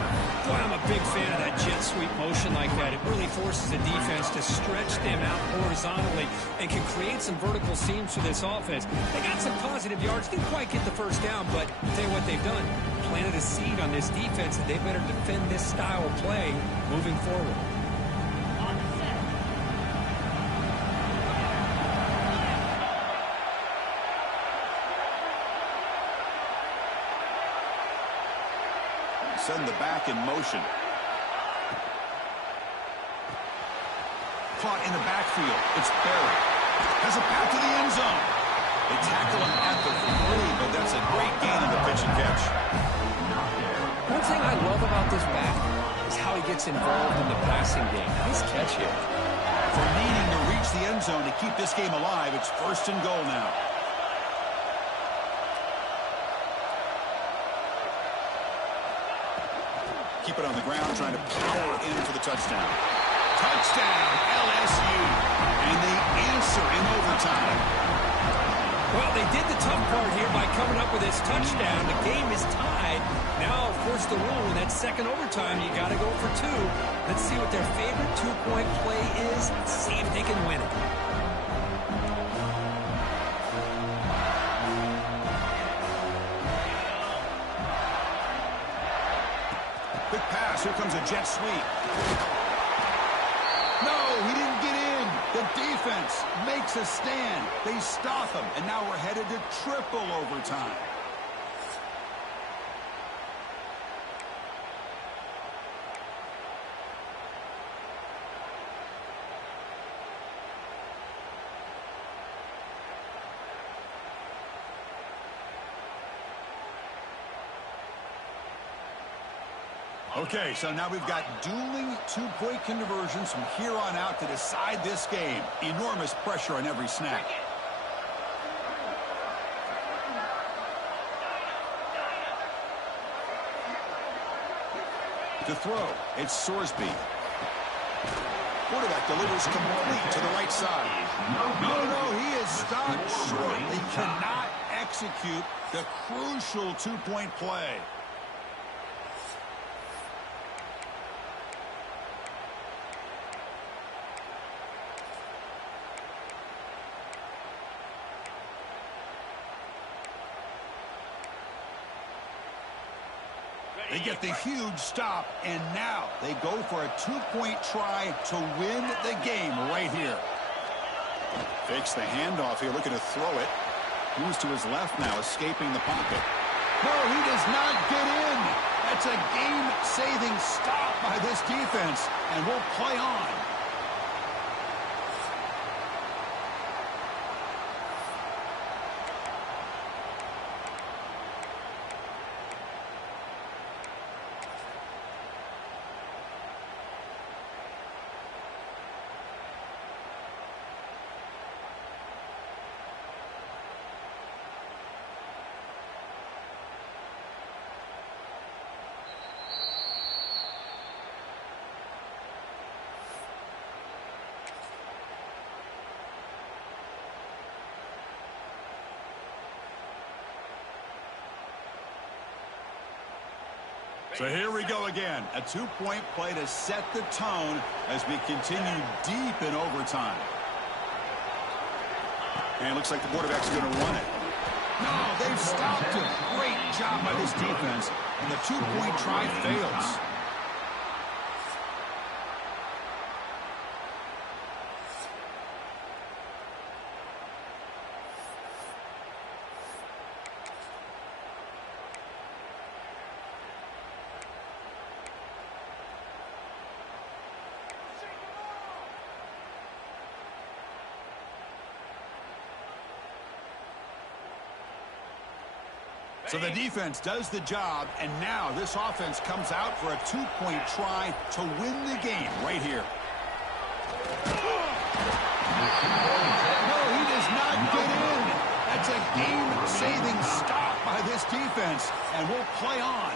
Boy, I'm a big fan of that jet sweep motion like that. It really forces the defense to stretch them out horizontally and can create some vertical seams for this offense. They got some positive yards. Didn't quite get the first down, but I'll tell you what they've done. Planted a seed on this defense that they better defend this style of play moving forward. Send the back in motion. Caught in the backfield. It's Barry. Has a pass to the end zone. They tackle him at the 3, but that's a great gain in the pitch and catch. One thing I love about this back is how he gets involved in the passing game. Nice catch here. For needing to reach the end zone to keep this game alive, it's 1st and goal now. Keep it on the ground, trying to power in for the touchdown. Touchdown, LSU. And they answer in overtime. Well, they did the tough part here by coming up with this touchdown. The game is tied. Now, of course, the rule in that second overtime, you got to go for two. Let's see what their favorite two-point play is. Let's see if they can win it. Quick pass. Here comes a jet sweep. No, he didn't get in. The defense makes a stand. They stop him, and now we're headed to triple overtime. Okay, so now we've got dueling two-point conversions from here on out to decide this game. Enormous pressure on every snap. To throw, it's Sorsby. Quarterback delivers complete to the right side. No, he is stopped short. He cannot execute the crucial two-point play. They get the huge stop, and now they go for a two-point try to win the game right here. Fakes the handoff here, looking to throw it. Moves to his left now, escaping the pocket. No, he does not get in. That's a game-saving stop by this defense, and we'll play on. So here we go again. A two-point play to set the tone as we continue deep in overtime. And it looks like the quarterback's going to run it. No, they've stopped him. Great job by this defense. And the two-point try fails. So the defense does the job, and now this offense comes out for a two-point try to win the game right here. No, he does not get in. That's a game-saving stop by this defense, and we'll play on.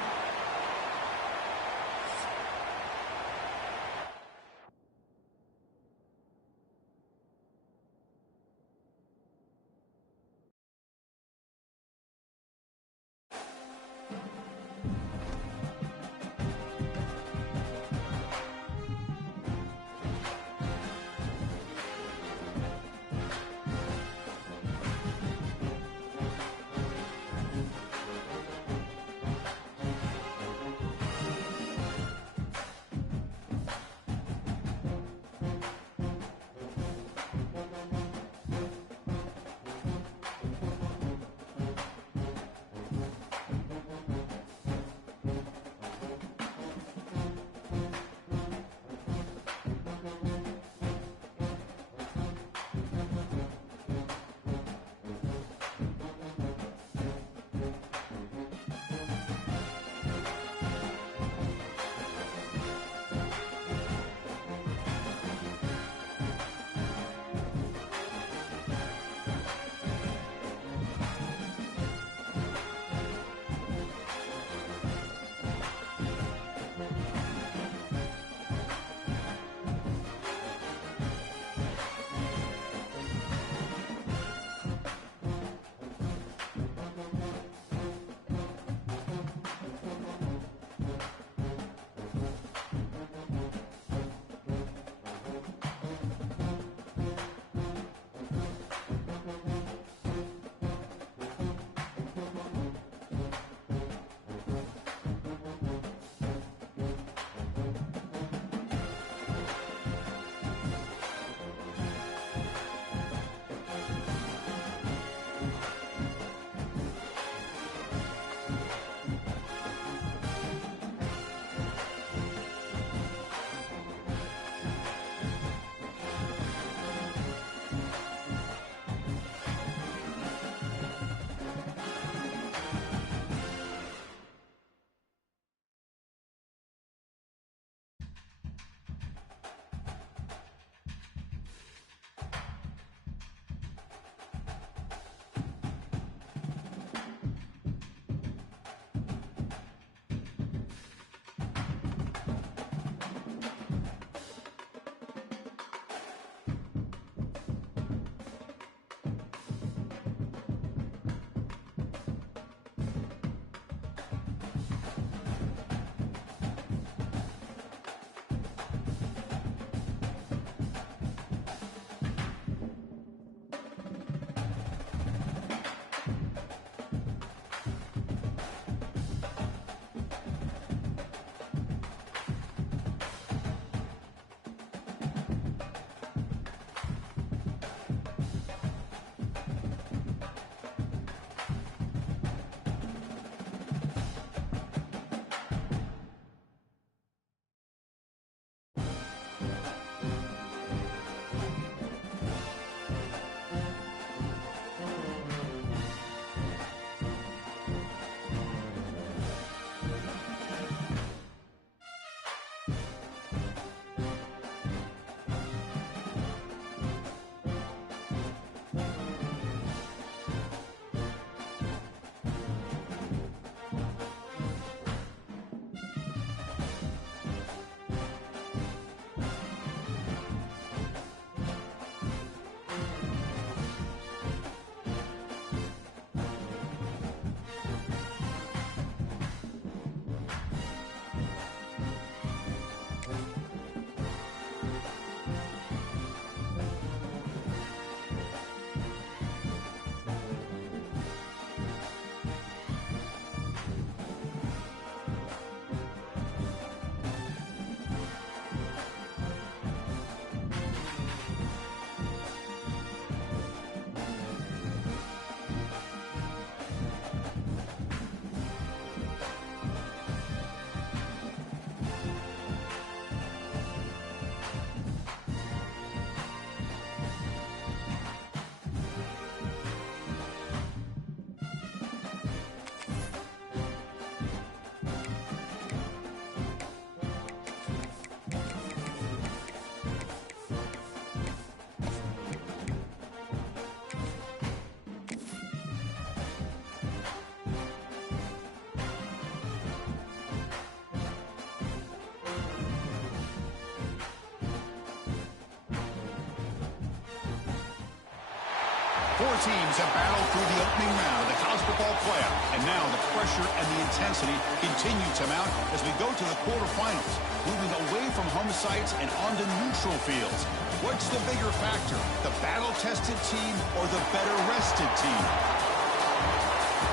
Four teams have battled through the opening round of the college football playoff, and now the pressure and the intensity continue to mount as we go to the quarterfinals, moving away from home sites and onto neutral fields. What's the bigger factor, the battle-tested team or the better-rested team?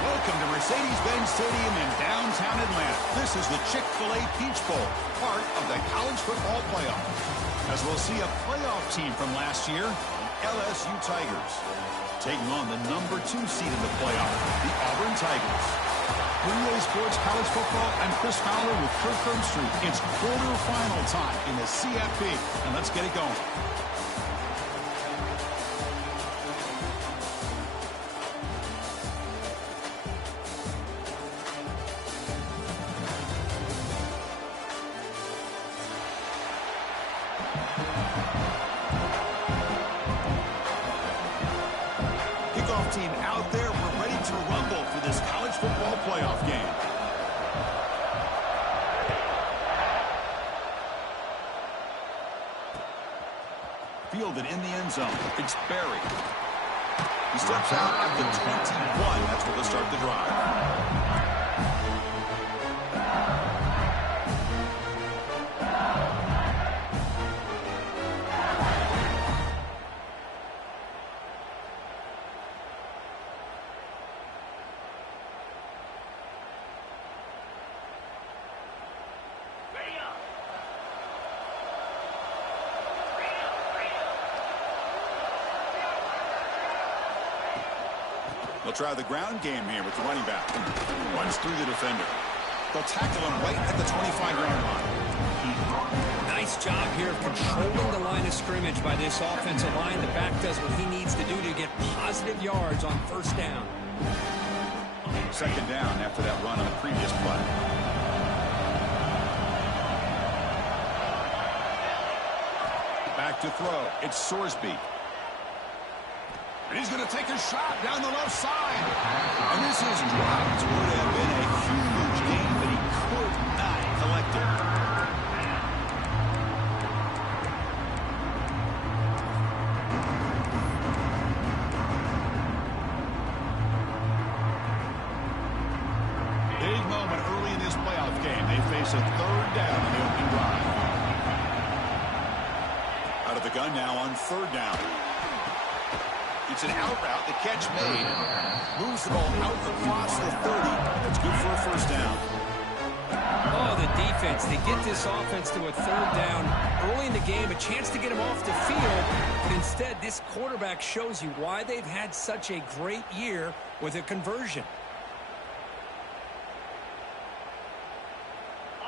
Welcome to Mercedes-Benz Stadium in downtown Atlanta. This is the Chick-fil-A Peach Bowl, part of the college football playoff. As we'll see a playoff team from last year, the LSU Tigers, taking on the #2 seed in the playoff, the Auburn Tigers. For EA Sports College Football, I'm Chris Fowler with Kirk Herbstreit. It's quarterfinal time in the CFP, and let's get it going. Team out there, we're ready to rumble for this college football playoff game. Fielded in the end zone. It's Barry. He steps out at the 21. That's where they'll start the drive. They'll try the ground game here with the running back. Runs through the defender. They'll tackle him right at the 25-yard line. Nice job here of controlling the line of scrimmage by this offensive line. The back does what he needs to do to get positive yards on first down. Second down after that run on the previous play. Back to throw. It's Sorsby. And he's going to take a shot down the left side. And this is dropped. Would have been a huge game, but he could not collect it. Big moment early in this playoff game. They face a third down in the opening drive. Out of the gun now on third down. It's an out route. The catch made. Moves the ball out across the 30. That's good for a first down. Oh, the defense. They get this offense to a third down early in the game. A chance to get him off the field. But instead, this quarterback shows you why they've had such a great year with a conversion.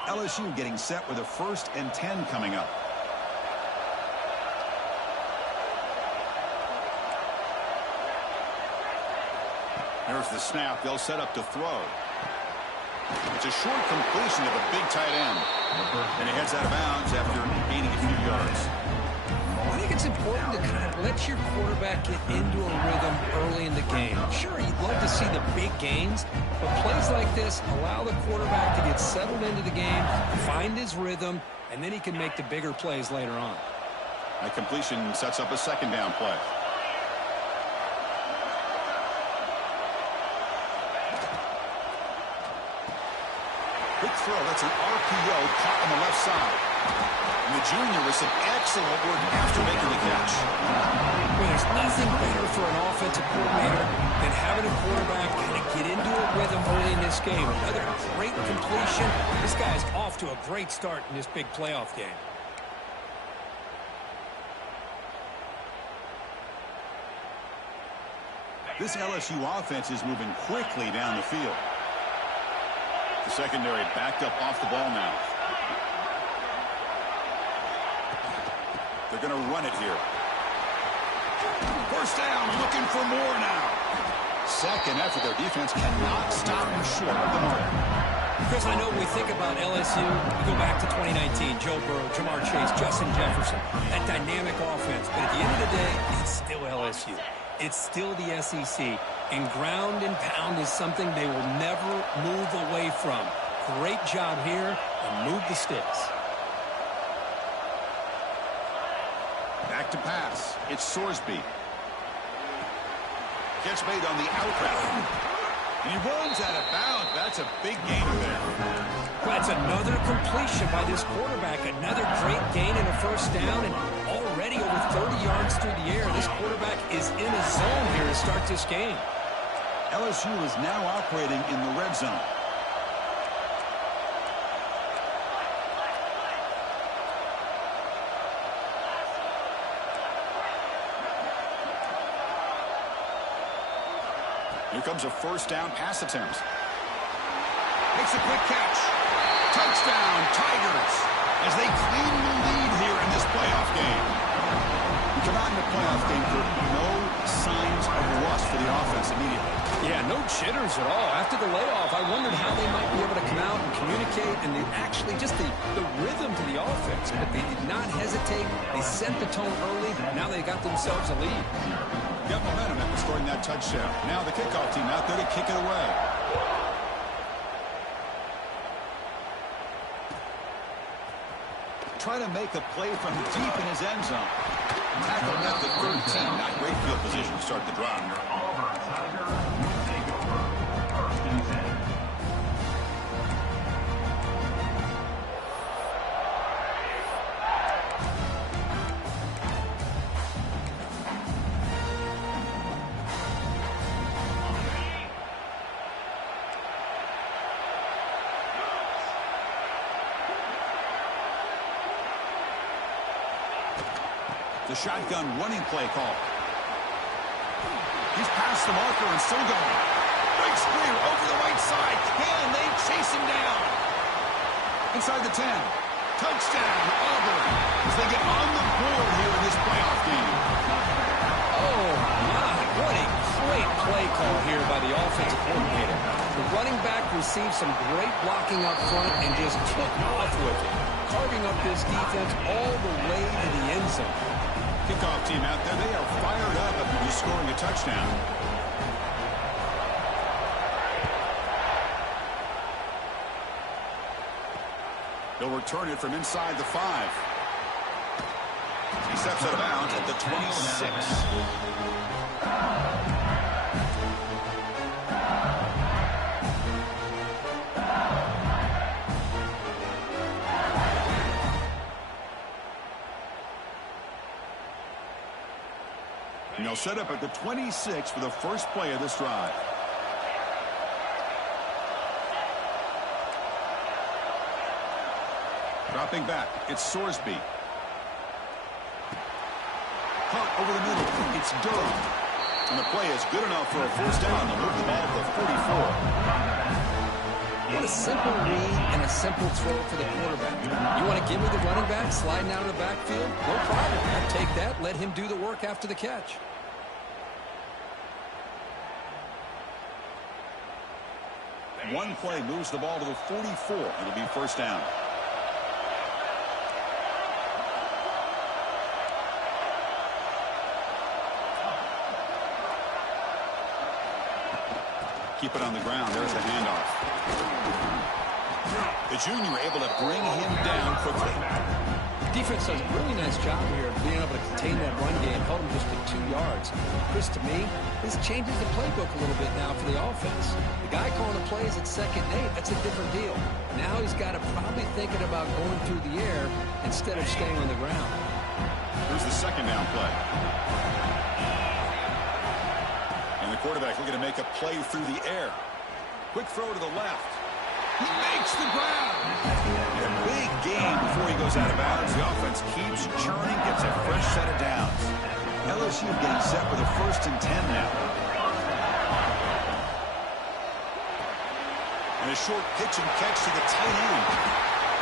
LSU getting set with a 1st and 10 coming up. There's the snap. They'll set up to throw. It's a short completion of a big tight end. And he heads out of bounds after gaining a few yards. I think it's important to kind of let your quarterback get into a rhythm early in the game. Sure, you'd love to see the big gains, but plays like this allow the quarterback to get settled into the game, find his rhythm, and then he can make the bigger plays later on. That completion sets up a second down play. Big throw. That's an RPO caught on the left side. And the junior with some excellent work after making the catch. Well, there's nothing better for an offensive coordinator than having a quarterback kind of get into a rhythm early in this game. Another great completion. This guy's off to a great start in this big playoff game. This LSU offense is moving quickly down the field. The secondary backed up off the ball now. They're going to run it here. First down, looking for more now. Second effort, their defense cannot stop them short of the mark. Chris, I know when we think about LSU, we go back to 2019, Joe Burrow, Jamar Chase, Justin Jefferson, that dynamic offense. But at the end of the day, it's still LSU. It's still the SEC. And ground and pound is something they will never move away from. Great job here, and move the sticks. Back to pass. It's Sorsby. Gets made on the out route. And he runs out of bounds. That's a big gain there. That's another completion by this quarterback. Another great gain in a first down, and already over 30 yards through the air. This quarterback is in a zone here to start this game. LSU is now operating in the red zone. Here comes a first down pass attempt. Makes a quick catch. Touchdown, Tigers, as they claim the lead here in this playoff game. We come out in the playoff game for no signs of rust for the offense immediately. Yeah, no jitters at all. After the layoff, I wondered how they might be able to come out and communicate and actually just the rhythm to the offense. But they did not hesitate. They set the tone early. Now they got themselves a lead. Got momentum after scoring that touchdown. Now the kickoff team out there to kick it away. Trying to make a play from deep in his end zone. Tackle at the 13. Not great field position to start the drive. The shotgun running play call. He's past the marker and still going. Breaks clear over the right side. Can they chase him down? Inside the 10. Touchdown, Auburn, as they get on the board here in this playoff game. Oh, my. What a great play call here by the offensive coordinator. The running back received some great blocking up front and just took off with it, carving up his defense all the way to the end zone. Kickoff team out there, they are fired up after just scoring a touchdown. They'll return it from inside the 5. He steps out of bounds at the 26. And they'll set up at the 26 for the first play of this drive. Dropping back, it's Sorsby. Hunt over the middle, it's Durham. And the play is good enough for a first down. They'll move the ball to the 44. What a simple read and a simple throw for the quarterback. You want to give me the running back sliding out of the backfield? No problem. I'll take that. Let him do the work after the catch. One play moves the ball to the 44. It'll be first down. Keep it on the ground. There's the handoff. The junior able to bring him down quickly. Defense does a really nice job here of being able to contain that run game. Held him just at 2 yards. Chris, to me, this changes the playbook a little bit now for the offense. The guy calling the plays at 2nd and 8, that's a different deal. Now he's got to probably thinking about going through the air instead of staying on the ground. Here's the second down play. And the quarterback looking to make a play through the air. Quick throw to the left. He makes the grab. And a big gain before he goes out of bounds. The offense keeps churning, gets a fresh set of downs. LSU getting set with a 1st and 10 now. And a short pitch and catch to the tight end.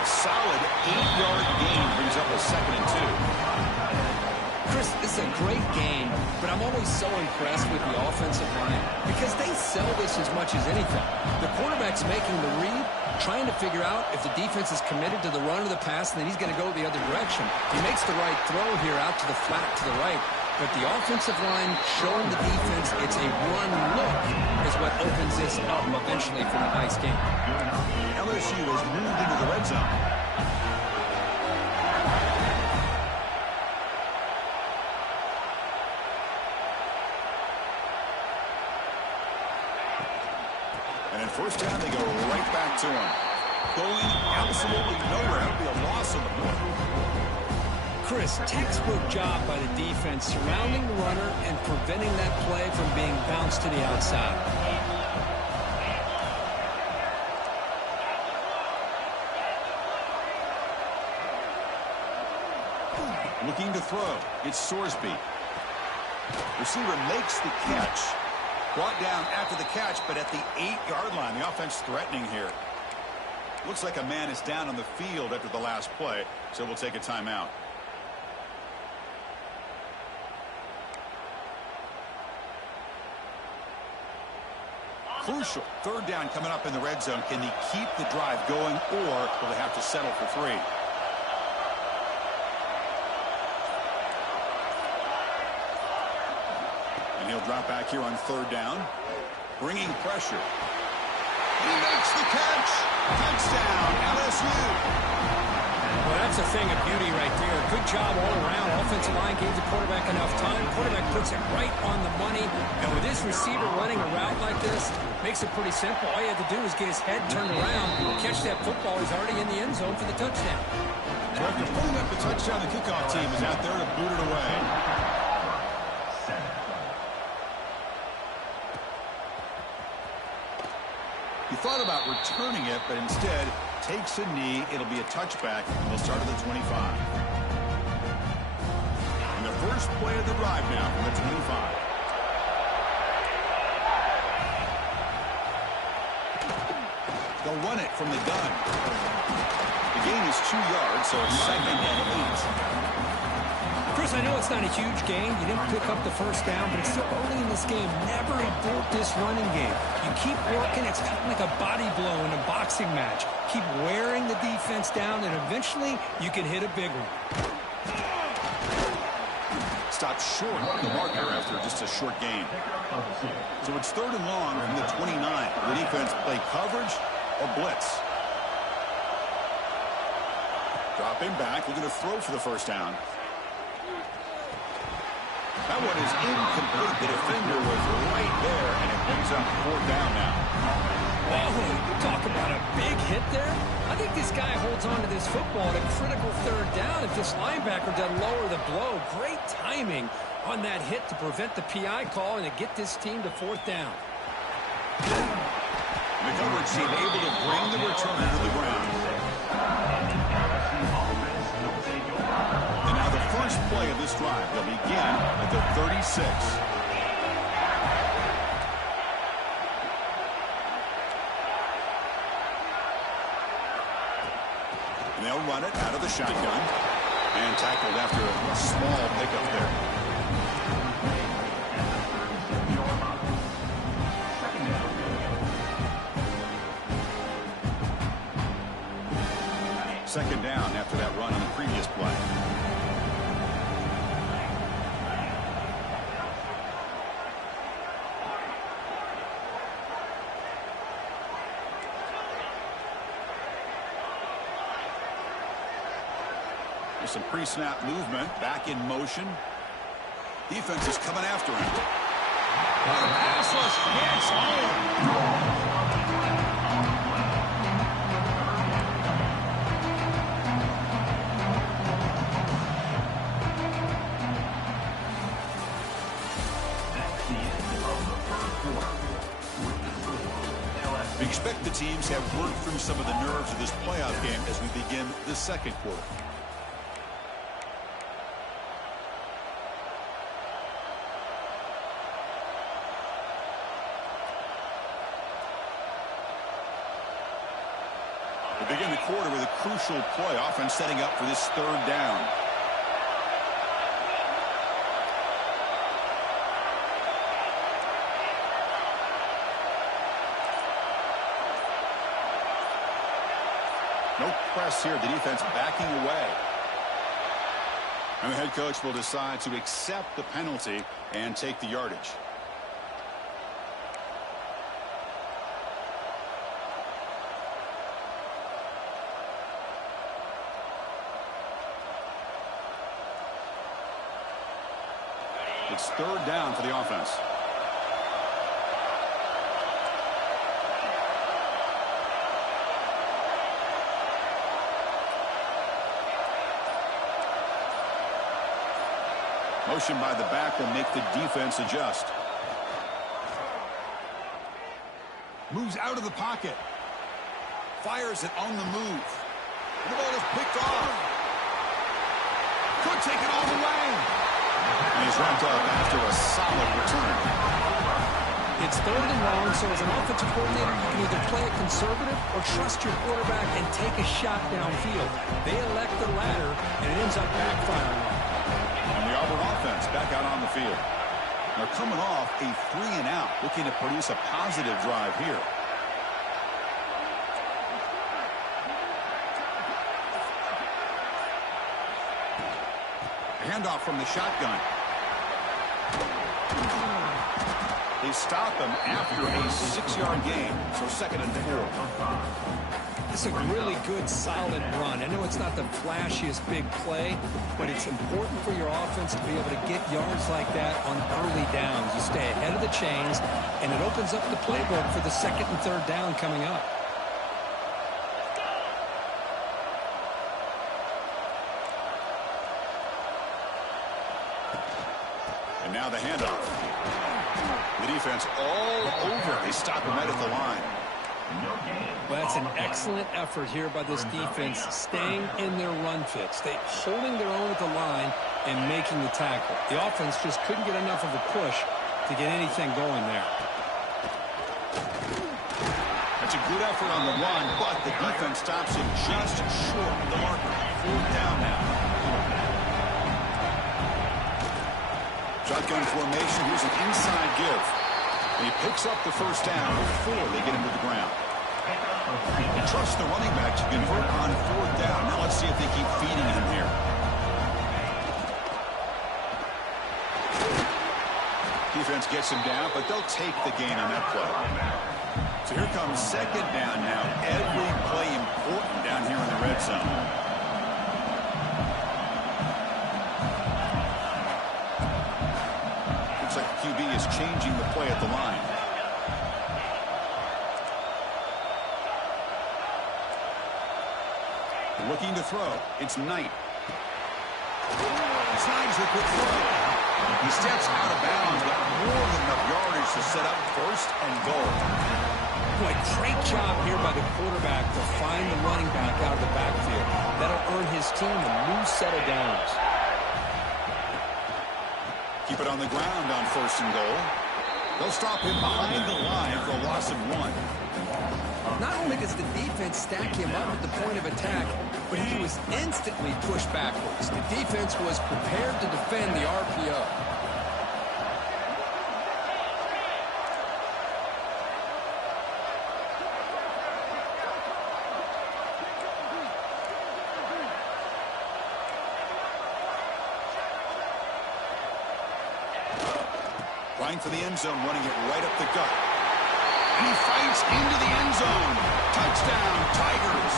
A solid 8-yard gain brings up a 2nd and 2. Chris, this is a great game, but I'm always so impressed with the offensive line because they sell this as much as anything. The quarterback's making the read, trying to figure out if the defense is committed to the run or the pass, and then he's going to go the other direction. He makes the right throw here out to the flat to the right, but the offensive line showing the defense it's a run look is what opens this up eventually for a nice game. LSU has moved into the red zone. First down, they go right back to him. Going absolutely nowhere. That'll be a loss on the board. Chris, textbook job by the defense surrounding the runner and preventing that play from being bounced to the outside. Looking to throw. It's Sorsby. Receiver makes the catch. Brought down after the catch, but at the 8-yard line. The offense threatening here. Looks like a man is down on the field after the last play, so we'll take a timeout. Crucial. Third down coming up in the red zone. Can he keep the drive going, or will they have to settle for 3? And he'll drop back here on third down. Bringing pressure. He makes the catch. Touchdown, LSU. Well, that's a thing of beauty right there. Good job all around. Offensive line gave the quarterback enough time. Quarterback puts it right on the money. And with his receiver running a route like this, makes it pretty simple. All you have to do is get his head turned around, catch that football. He's already in the end zone for the touchdown. So after pulling up the touchdown, the kickoff team is out there to boot it away. He thought about returning it, but instead takes a knee. It'll be a touchback, and they'll start at the 25. And the first play of the drive now from the 25. They'll run it from the gun. The gain is 2 yards, so it's 2nd and 8. Chris, I know it's not a huge gain. You didn't pick up the first down, but it's still early in this game. Never abort this running game. You keep working. It's kind of like a body blow in a boxing match. Keep wearing the defense down, and eventually you can hit a big one. Stopped short of the marker after just a short gain. So it's 3rd and long from the 29. The defense play coverage or blitz. Dropping back, looking to throw for the first down. That one is incomplete. The defender was right there, and it brings up 4th down now. Oh, talk about a big hit there. I think this guy holds on to this football at a critical 3rd down. If this linebacker doesn't lower the blow, great timing on that hit to prevent the PI call and to get this team to 4th down. The coverage team able to bring the returner to the ground. And now the first play of this drive. They'll begin at the 36. And they'll run it out of the shotgun. And tackled after a small pickup there. Second down after that run on the previous play. There's some pre-snap movement, back in motion. Defense is coming after him. Pass rush hits. We expect the teams have worked through some of the nerves of this playoff game as we begin the second quarter. We begin the quarter with a crucial play, offense setting up for this 3rd down. No press here. The defense backing away. And the head coach will decide to accept the penalty and take the yardage. It's 3rd down for the offense. Motion by the back will make the defense adjust. Moves out of the pocket. Fires it on the move. The ball is picked off. Could take it all the way. And he's wrapped up after a solid return. It's 3rd and long, so as an offensive coordinator, you can either play it conservative or trust your quarterback and take a shot downfield. They elect the latter, and it ends up backfiring. And the Auburn offense back out on the field. They're coming off a 3-and-out, looking to produce a positive drive here. Handoff from the shotgun. They stop him after a 6-yard gain, so 2nd and 4. It's a really good, solid run. I know it's not the flashiest big play, but it's important for your offense to be able to get yards like that on early downs. You stay ahead of the chains, and it opens up the playbook for the 2nd and 3rd down coming up. And now the handoff. The defense all over. They stop him right at the line. Well, that's an excellent effort here by this defense, staying in their run fits. They holding their own at the line and making the tackle. The offense just couldn't get enough of a push to get anything going there. That's a good effort on the run, but the defense stops him just short of the marker. 4th down now. Shotgun formation. Here's an inside give. And he picks up the 1st down before they get him to the ground. Trust the running back to convert on 4th down. Now let's see if they keep feeding him here. Defense gets him down, but they'll take the gain on that play. So here comes 2nd down now. Every play important down here in the red zone. Looks like the QB is changing the play at the line. Looking to throw. It's Knight. Snags a quick throw. He steps out of bounds, but more than enough yardage to set up 1st and goal. Boy, great job here by the quarterback to find the running back out of the backfield. That'll earn his team a new set of downs. Keep it on the ground on 1st and goal. They'll stop him behind the line for a loss of 1. Not only does the defense stack him up at the point of attack, but he was instantly pushed backwards. The defense was prepared to defend the RPO. Trying for the end zone, running it right up the gut. And he fights into the end zone. Touchdown, Tigers.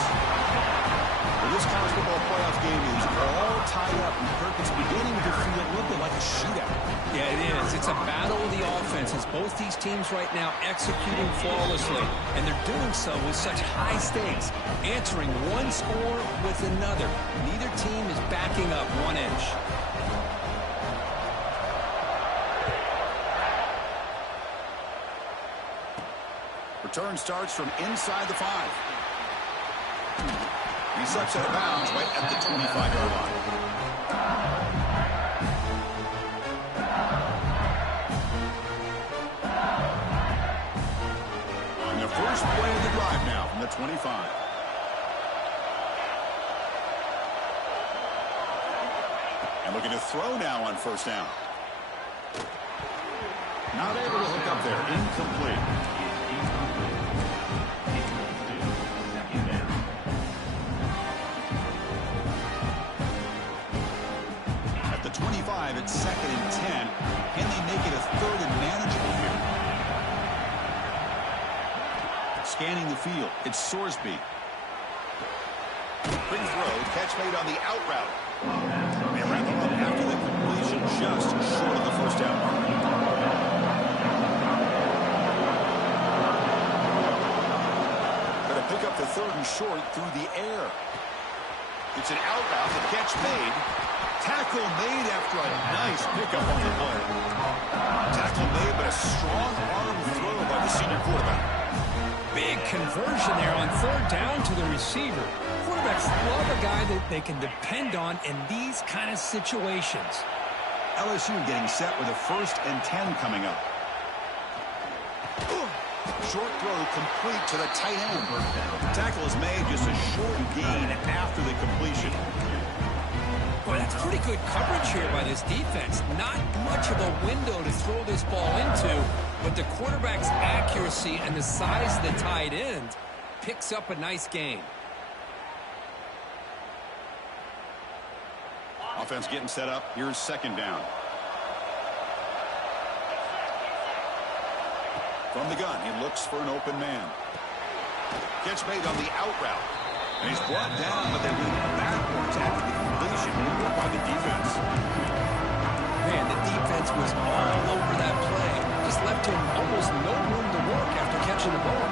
Well, this college football playoff game is all tied up, and Kirk is beginning to feel a little bit like a shootout. Yeah, it is. It's a battle of the offenses. Both these teams right now executing flawlessly, and they're doing so with such high stakes, answering one score with another. Neither team is backing up 1 inch. Return starts from inside the 5. He steps out of bounds right at the 25-yard line. And the first play of the drive now from the 25. And looking to throw now on 1st down. Not able to hook up there. Incomplete. At the 25, it's 2nd and 10. Can they make it a 3rd and manageable here? Scanning the field, it's Sorsby. Quick throw, catch made on the out route. They wrap him up after the completion, just short of the 1st down mark. Going to pick up the 3rd and short through the air. It's an out route, the catch made. Tackle made after a nice pickup on the play. Tackle made, but a strong arm throw by the senior quarterback. Big conversion there on third down to the receiver. Quarterbacks love a guy that they can depend on in these kind of situations. LSU getting set with a 1st and 10 coming up. Short throw complete to the tight end. Tackle is made, just a short gain after the completion. Boy, that's pretty good coverage here by this defense. Not much of a window to throw this ball into, but the quarterback's accuracy and the size of the tight end picks up a nice gain. Offense getting set up. Here's 2nd down. From the gun, he looks for an open man. Catch made on the out route. And he's brought down, but they move backwards after the completion by the defense. Man, the defense was all over that play. Just left him almost no room to work after catching the ball.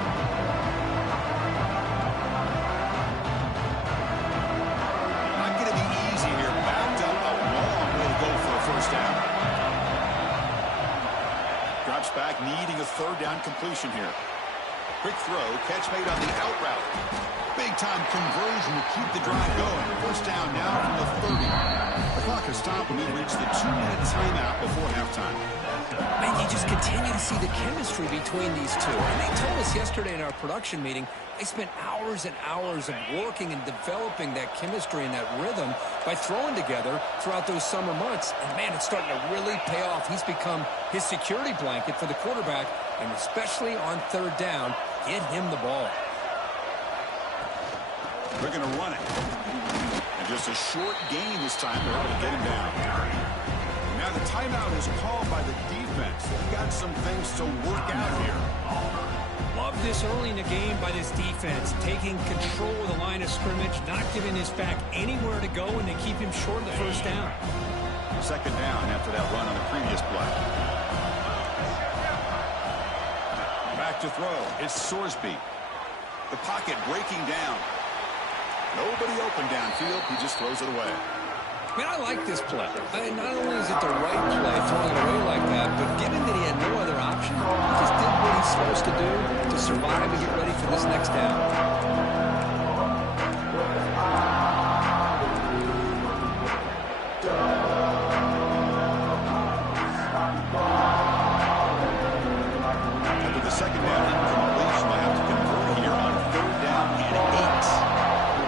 Not going to be easy here. Backed up a long way to go for a 1st down. Drops back, needing a 3rd down completion here. Quick throw, catch made on the out route. Big-time conversion to keep the drive going. 1st down now from the 30. The clock has stopped, and we've reached the 2-minute timeout before halftime. Man, you just continue to see the chemistry between these two. And they told us yesterday in our production meeting, they spent hours and hours of working and developing that chemistry and that rhythm by throwing together throughout those summer months. And, man, it's starting to really pay off. He's become his security blanket for the quarterback, and especially on 3rd down, get him the ball. They're going to run it. And just a short gain this time. They're able to get him down. Now the timeout is called by the defense. They've got some things to work out here. Love this early in the game by this defense. Taking control of the line of scrimmage, not giving his back anywhere to go, and they keep him short of the 1st down. 2nd down after that run on the previous play. Back to throw. It's Sorsby. The pocket breaking down. Nobody open downfield. He just throws it away. Man, I like this play. Not only is it the right play, throwing it away like that, but given that he had no other option, he just did what he's supposed to do to survive and get ready for this next down. After the 2nd down incompletion, they have to convert here on 3rd down and 8.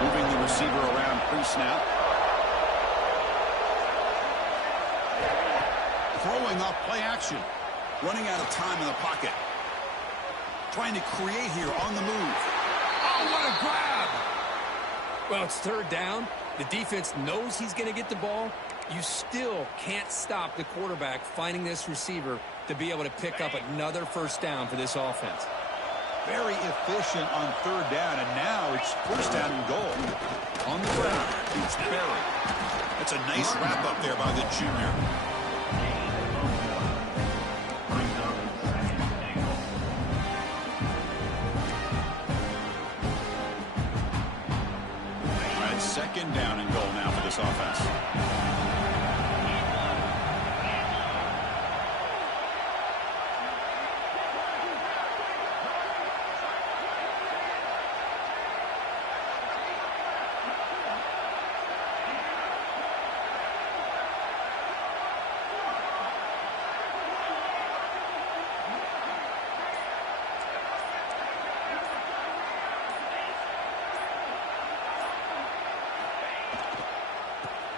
Moving the receiver around pre-snap. Throwing off play action. Running out of time in the pocket. Trying to create here on the move. Oh, what a grab! Well, it's 3rd down. The defense knows he's going to get the ball. You still can't stop the quarterback finding this receiver to be able to pick up another 1st down for this offense. Very efficient on 3rd down, and now it's 1st down and goal. On the ground, it's Berry. That's a nice wrap-up there by the junior. All right, 2nd down and goal now for this offense.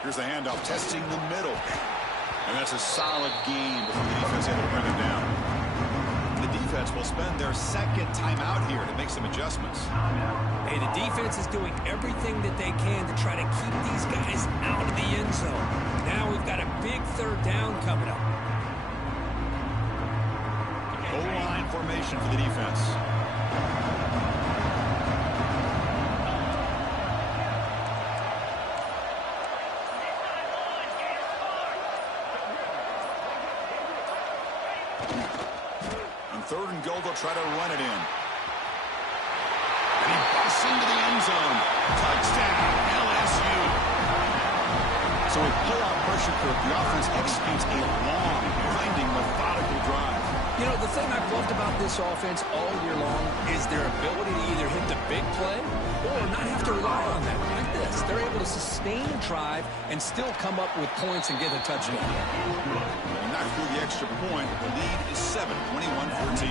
Here's the handoff, testing the middle. And that's a solid gain before the defense able to bring him down. The defense will spend their 2nd timeout here to make some adjustments. Hey, the defense is doing everything that they can to try to keep these guys out of the end zone. Now we've got a big 3rd down coming up. Goal line formation for the defense. On 3rd and goal, they'll try to run it in. And he busts into the end zone. Touchdown, LSU. So with playoff pressure curve, the offense executes a long, grinding, methodical drive. You know, the thing I've loved about this offense all year long is their ability to either hit the big play or not have to rely on that. Like this, they're able to sustain a drive and still come up with points and get a touchdown. And not through the extra point. The lead is 7, 21-14.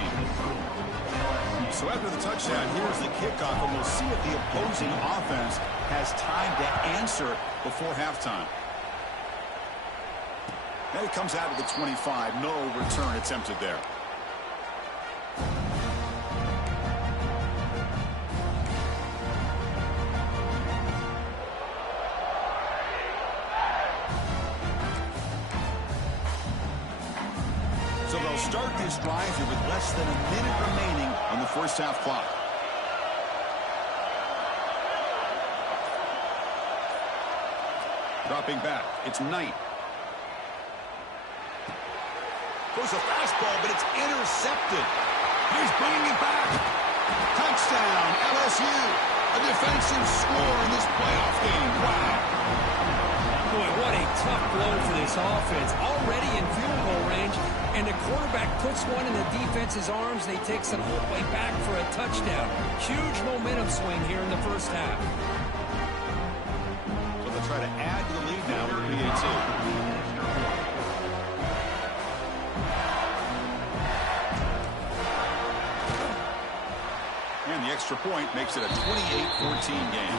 So after the touchdown, here's the kickoff, and we'll see if the opposing offense has time to answer before halftime. And it comes out of the 25. No return attempted there. So they'll start this drive here with less than a minute remaining on the first half clock. Dropping back, it's Knight. Goes a fastball, but it's intercepted. He's bringing it back. Touchdown, LSU. A defensive score in this playoff game. Wow. Boy, what a tough blow for this offense. Already in field goal range, and the quarterback puts one in the defense's arms. They take some whole way back for a touchdown. Huge momentum swing here in the first half. So they'll try to add to the lead now with the PAT. And the extra point makes it a 28-14 game.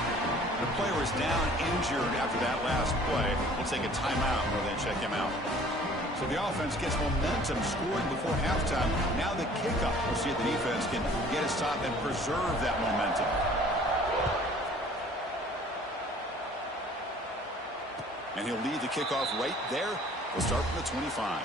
The player is down injured after that last play. We'll take a timeout rather than check him out. So the offense gets momentum scoring before halftime. Now the kickoff. We'll see if the defense can get a stop and preserve that momentum. And he'll lead the kickoff right there. We'll start from the 25.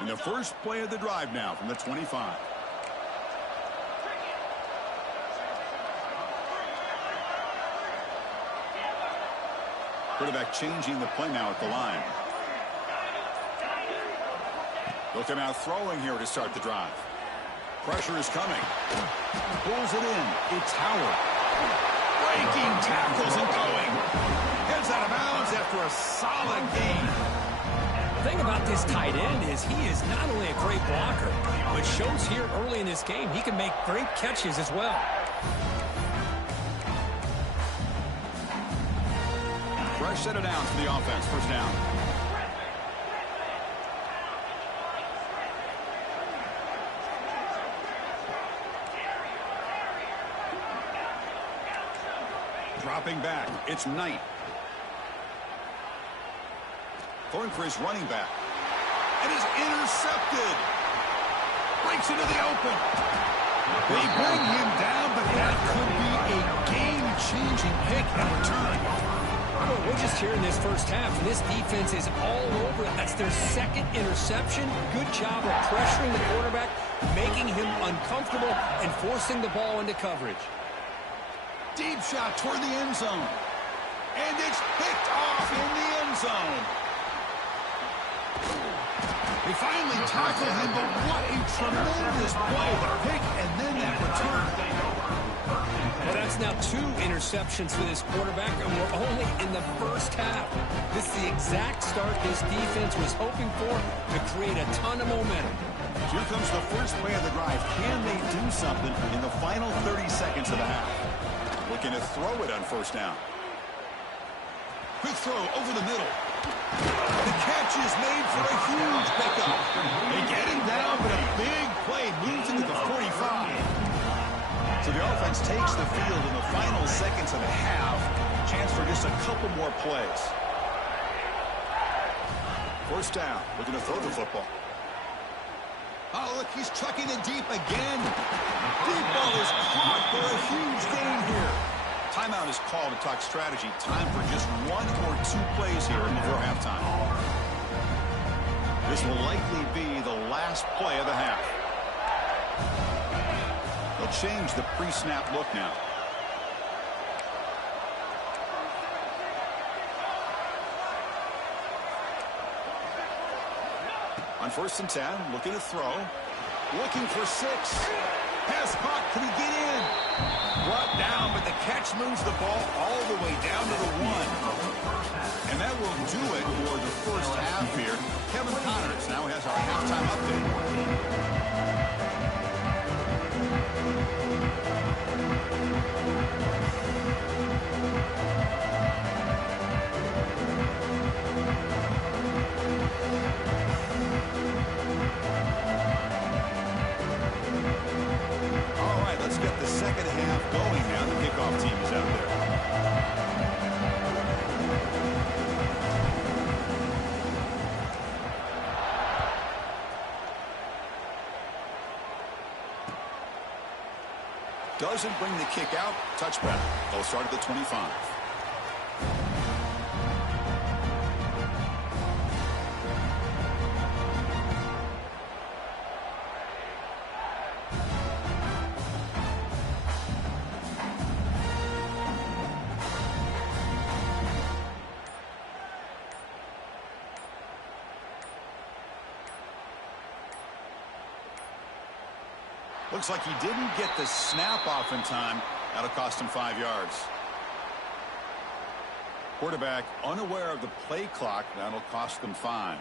And the first play of the drive now from the 25. Quarterback changing the play now at the line. They'll come out throwing here to start the drive. Pressure is coming. Pulls it in. It's Howard. Breaking tackles and going. Heads out of bounds after a solid gain. The thing about this tight end is he is not only a great blocker, but shows here early in this game he can make great catches as well. Fresh set of downs for the offense. First down. Dropping back. It's Knight. Throwing for his running back. And is intercepted. Breaks into the open. They bring him down, but that could be a game-changing pick and return. Well, we're just here in this first half, and this defense is all over it. That's their second interception. Good job of pressuring the quarterback, making him uncomfortable, and forcing the ball into coverage. Deep shot toward the end zone. And it's picked off in the end zone. They finally tackled him, but what a tremendous play. The pick and then that return. Well, that's now 2 interceptions for this quarterback, and we're only in the first half. This is the exact start this defense was hoping for to create a ton of momentum. Here comes the first play of the drive. Can they do something in the final 30 seconds of the half? Looking to throw it on first down. Quick throw over the middle. The catch is made for a huge pickup. They get him down, but a big play moves into the 45. So the offense takes the field in the final seconds of the half. Chance for just a couple more plays. First down. Looking to throw the football. Oh, look, he's chucking it deep again. Deep ball is caught for a huge gain here. Timeout is called to talk strategy. Time for just 1 or 2 plays here before halftime. This will likely be the last play of the half. They'll change the pre-snap look now. On 1st and 10, looking to throw. Looking for 6. Pass caught. Can he get in? Brought down, but the catch moves the ball all the way down to the 1. And that will do it for the first half here. Kevin Connors now has our halftime update. All right, let's get the second half going now. The kickoff team is out there. Doesn't bring the kick out. Touchback. They'll start at the 25. Looks like he didn't get the snap off in time. That'll cost him 5 yards. Quarterback unaware of the play clock. That'll cost them 5.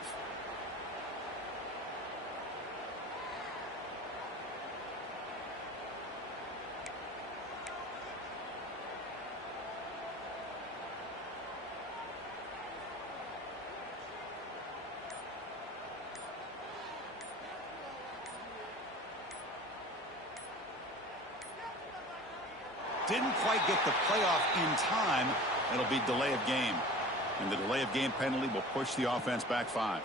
Didn't quite get the playoff in time. It'll be delay of game. And the delay of game penalty will push the offense back 5.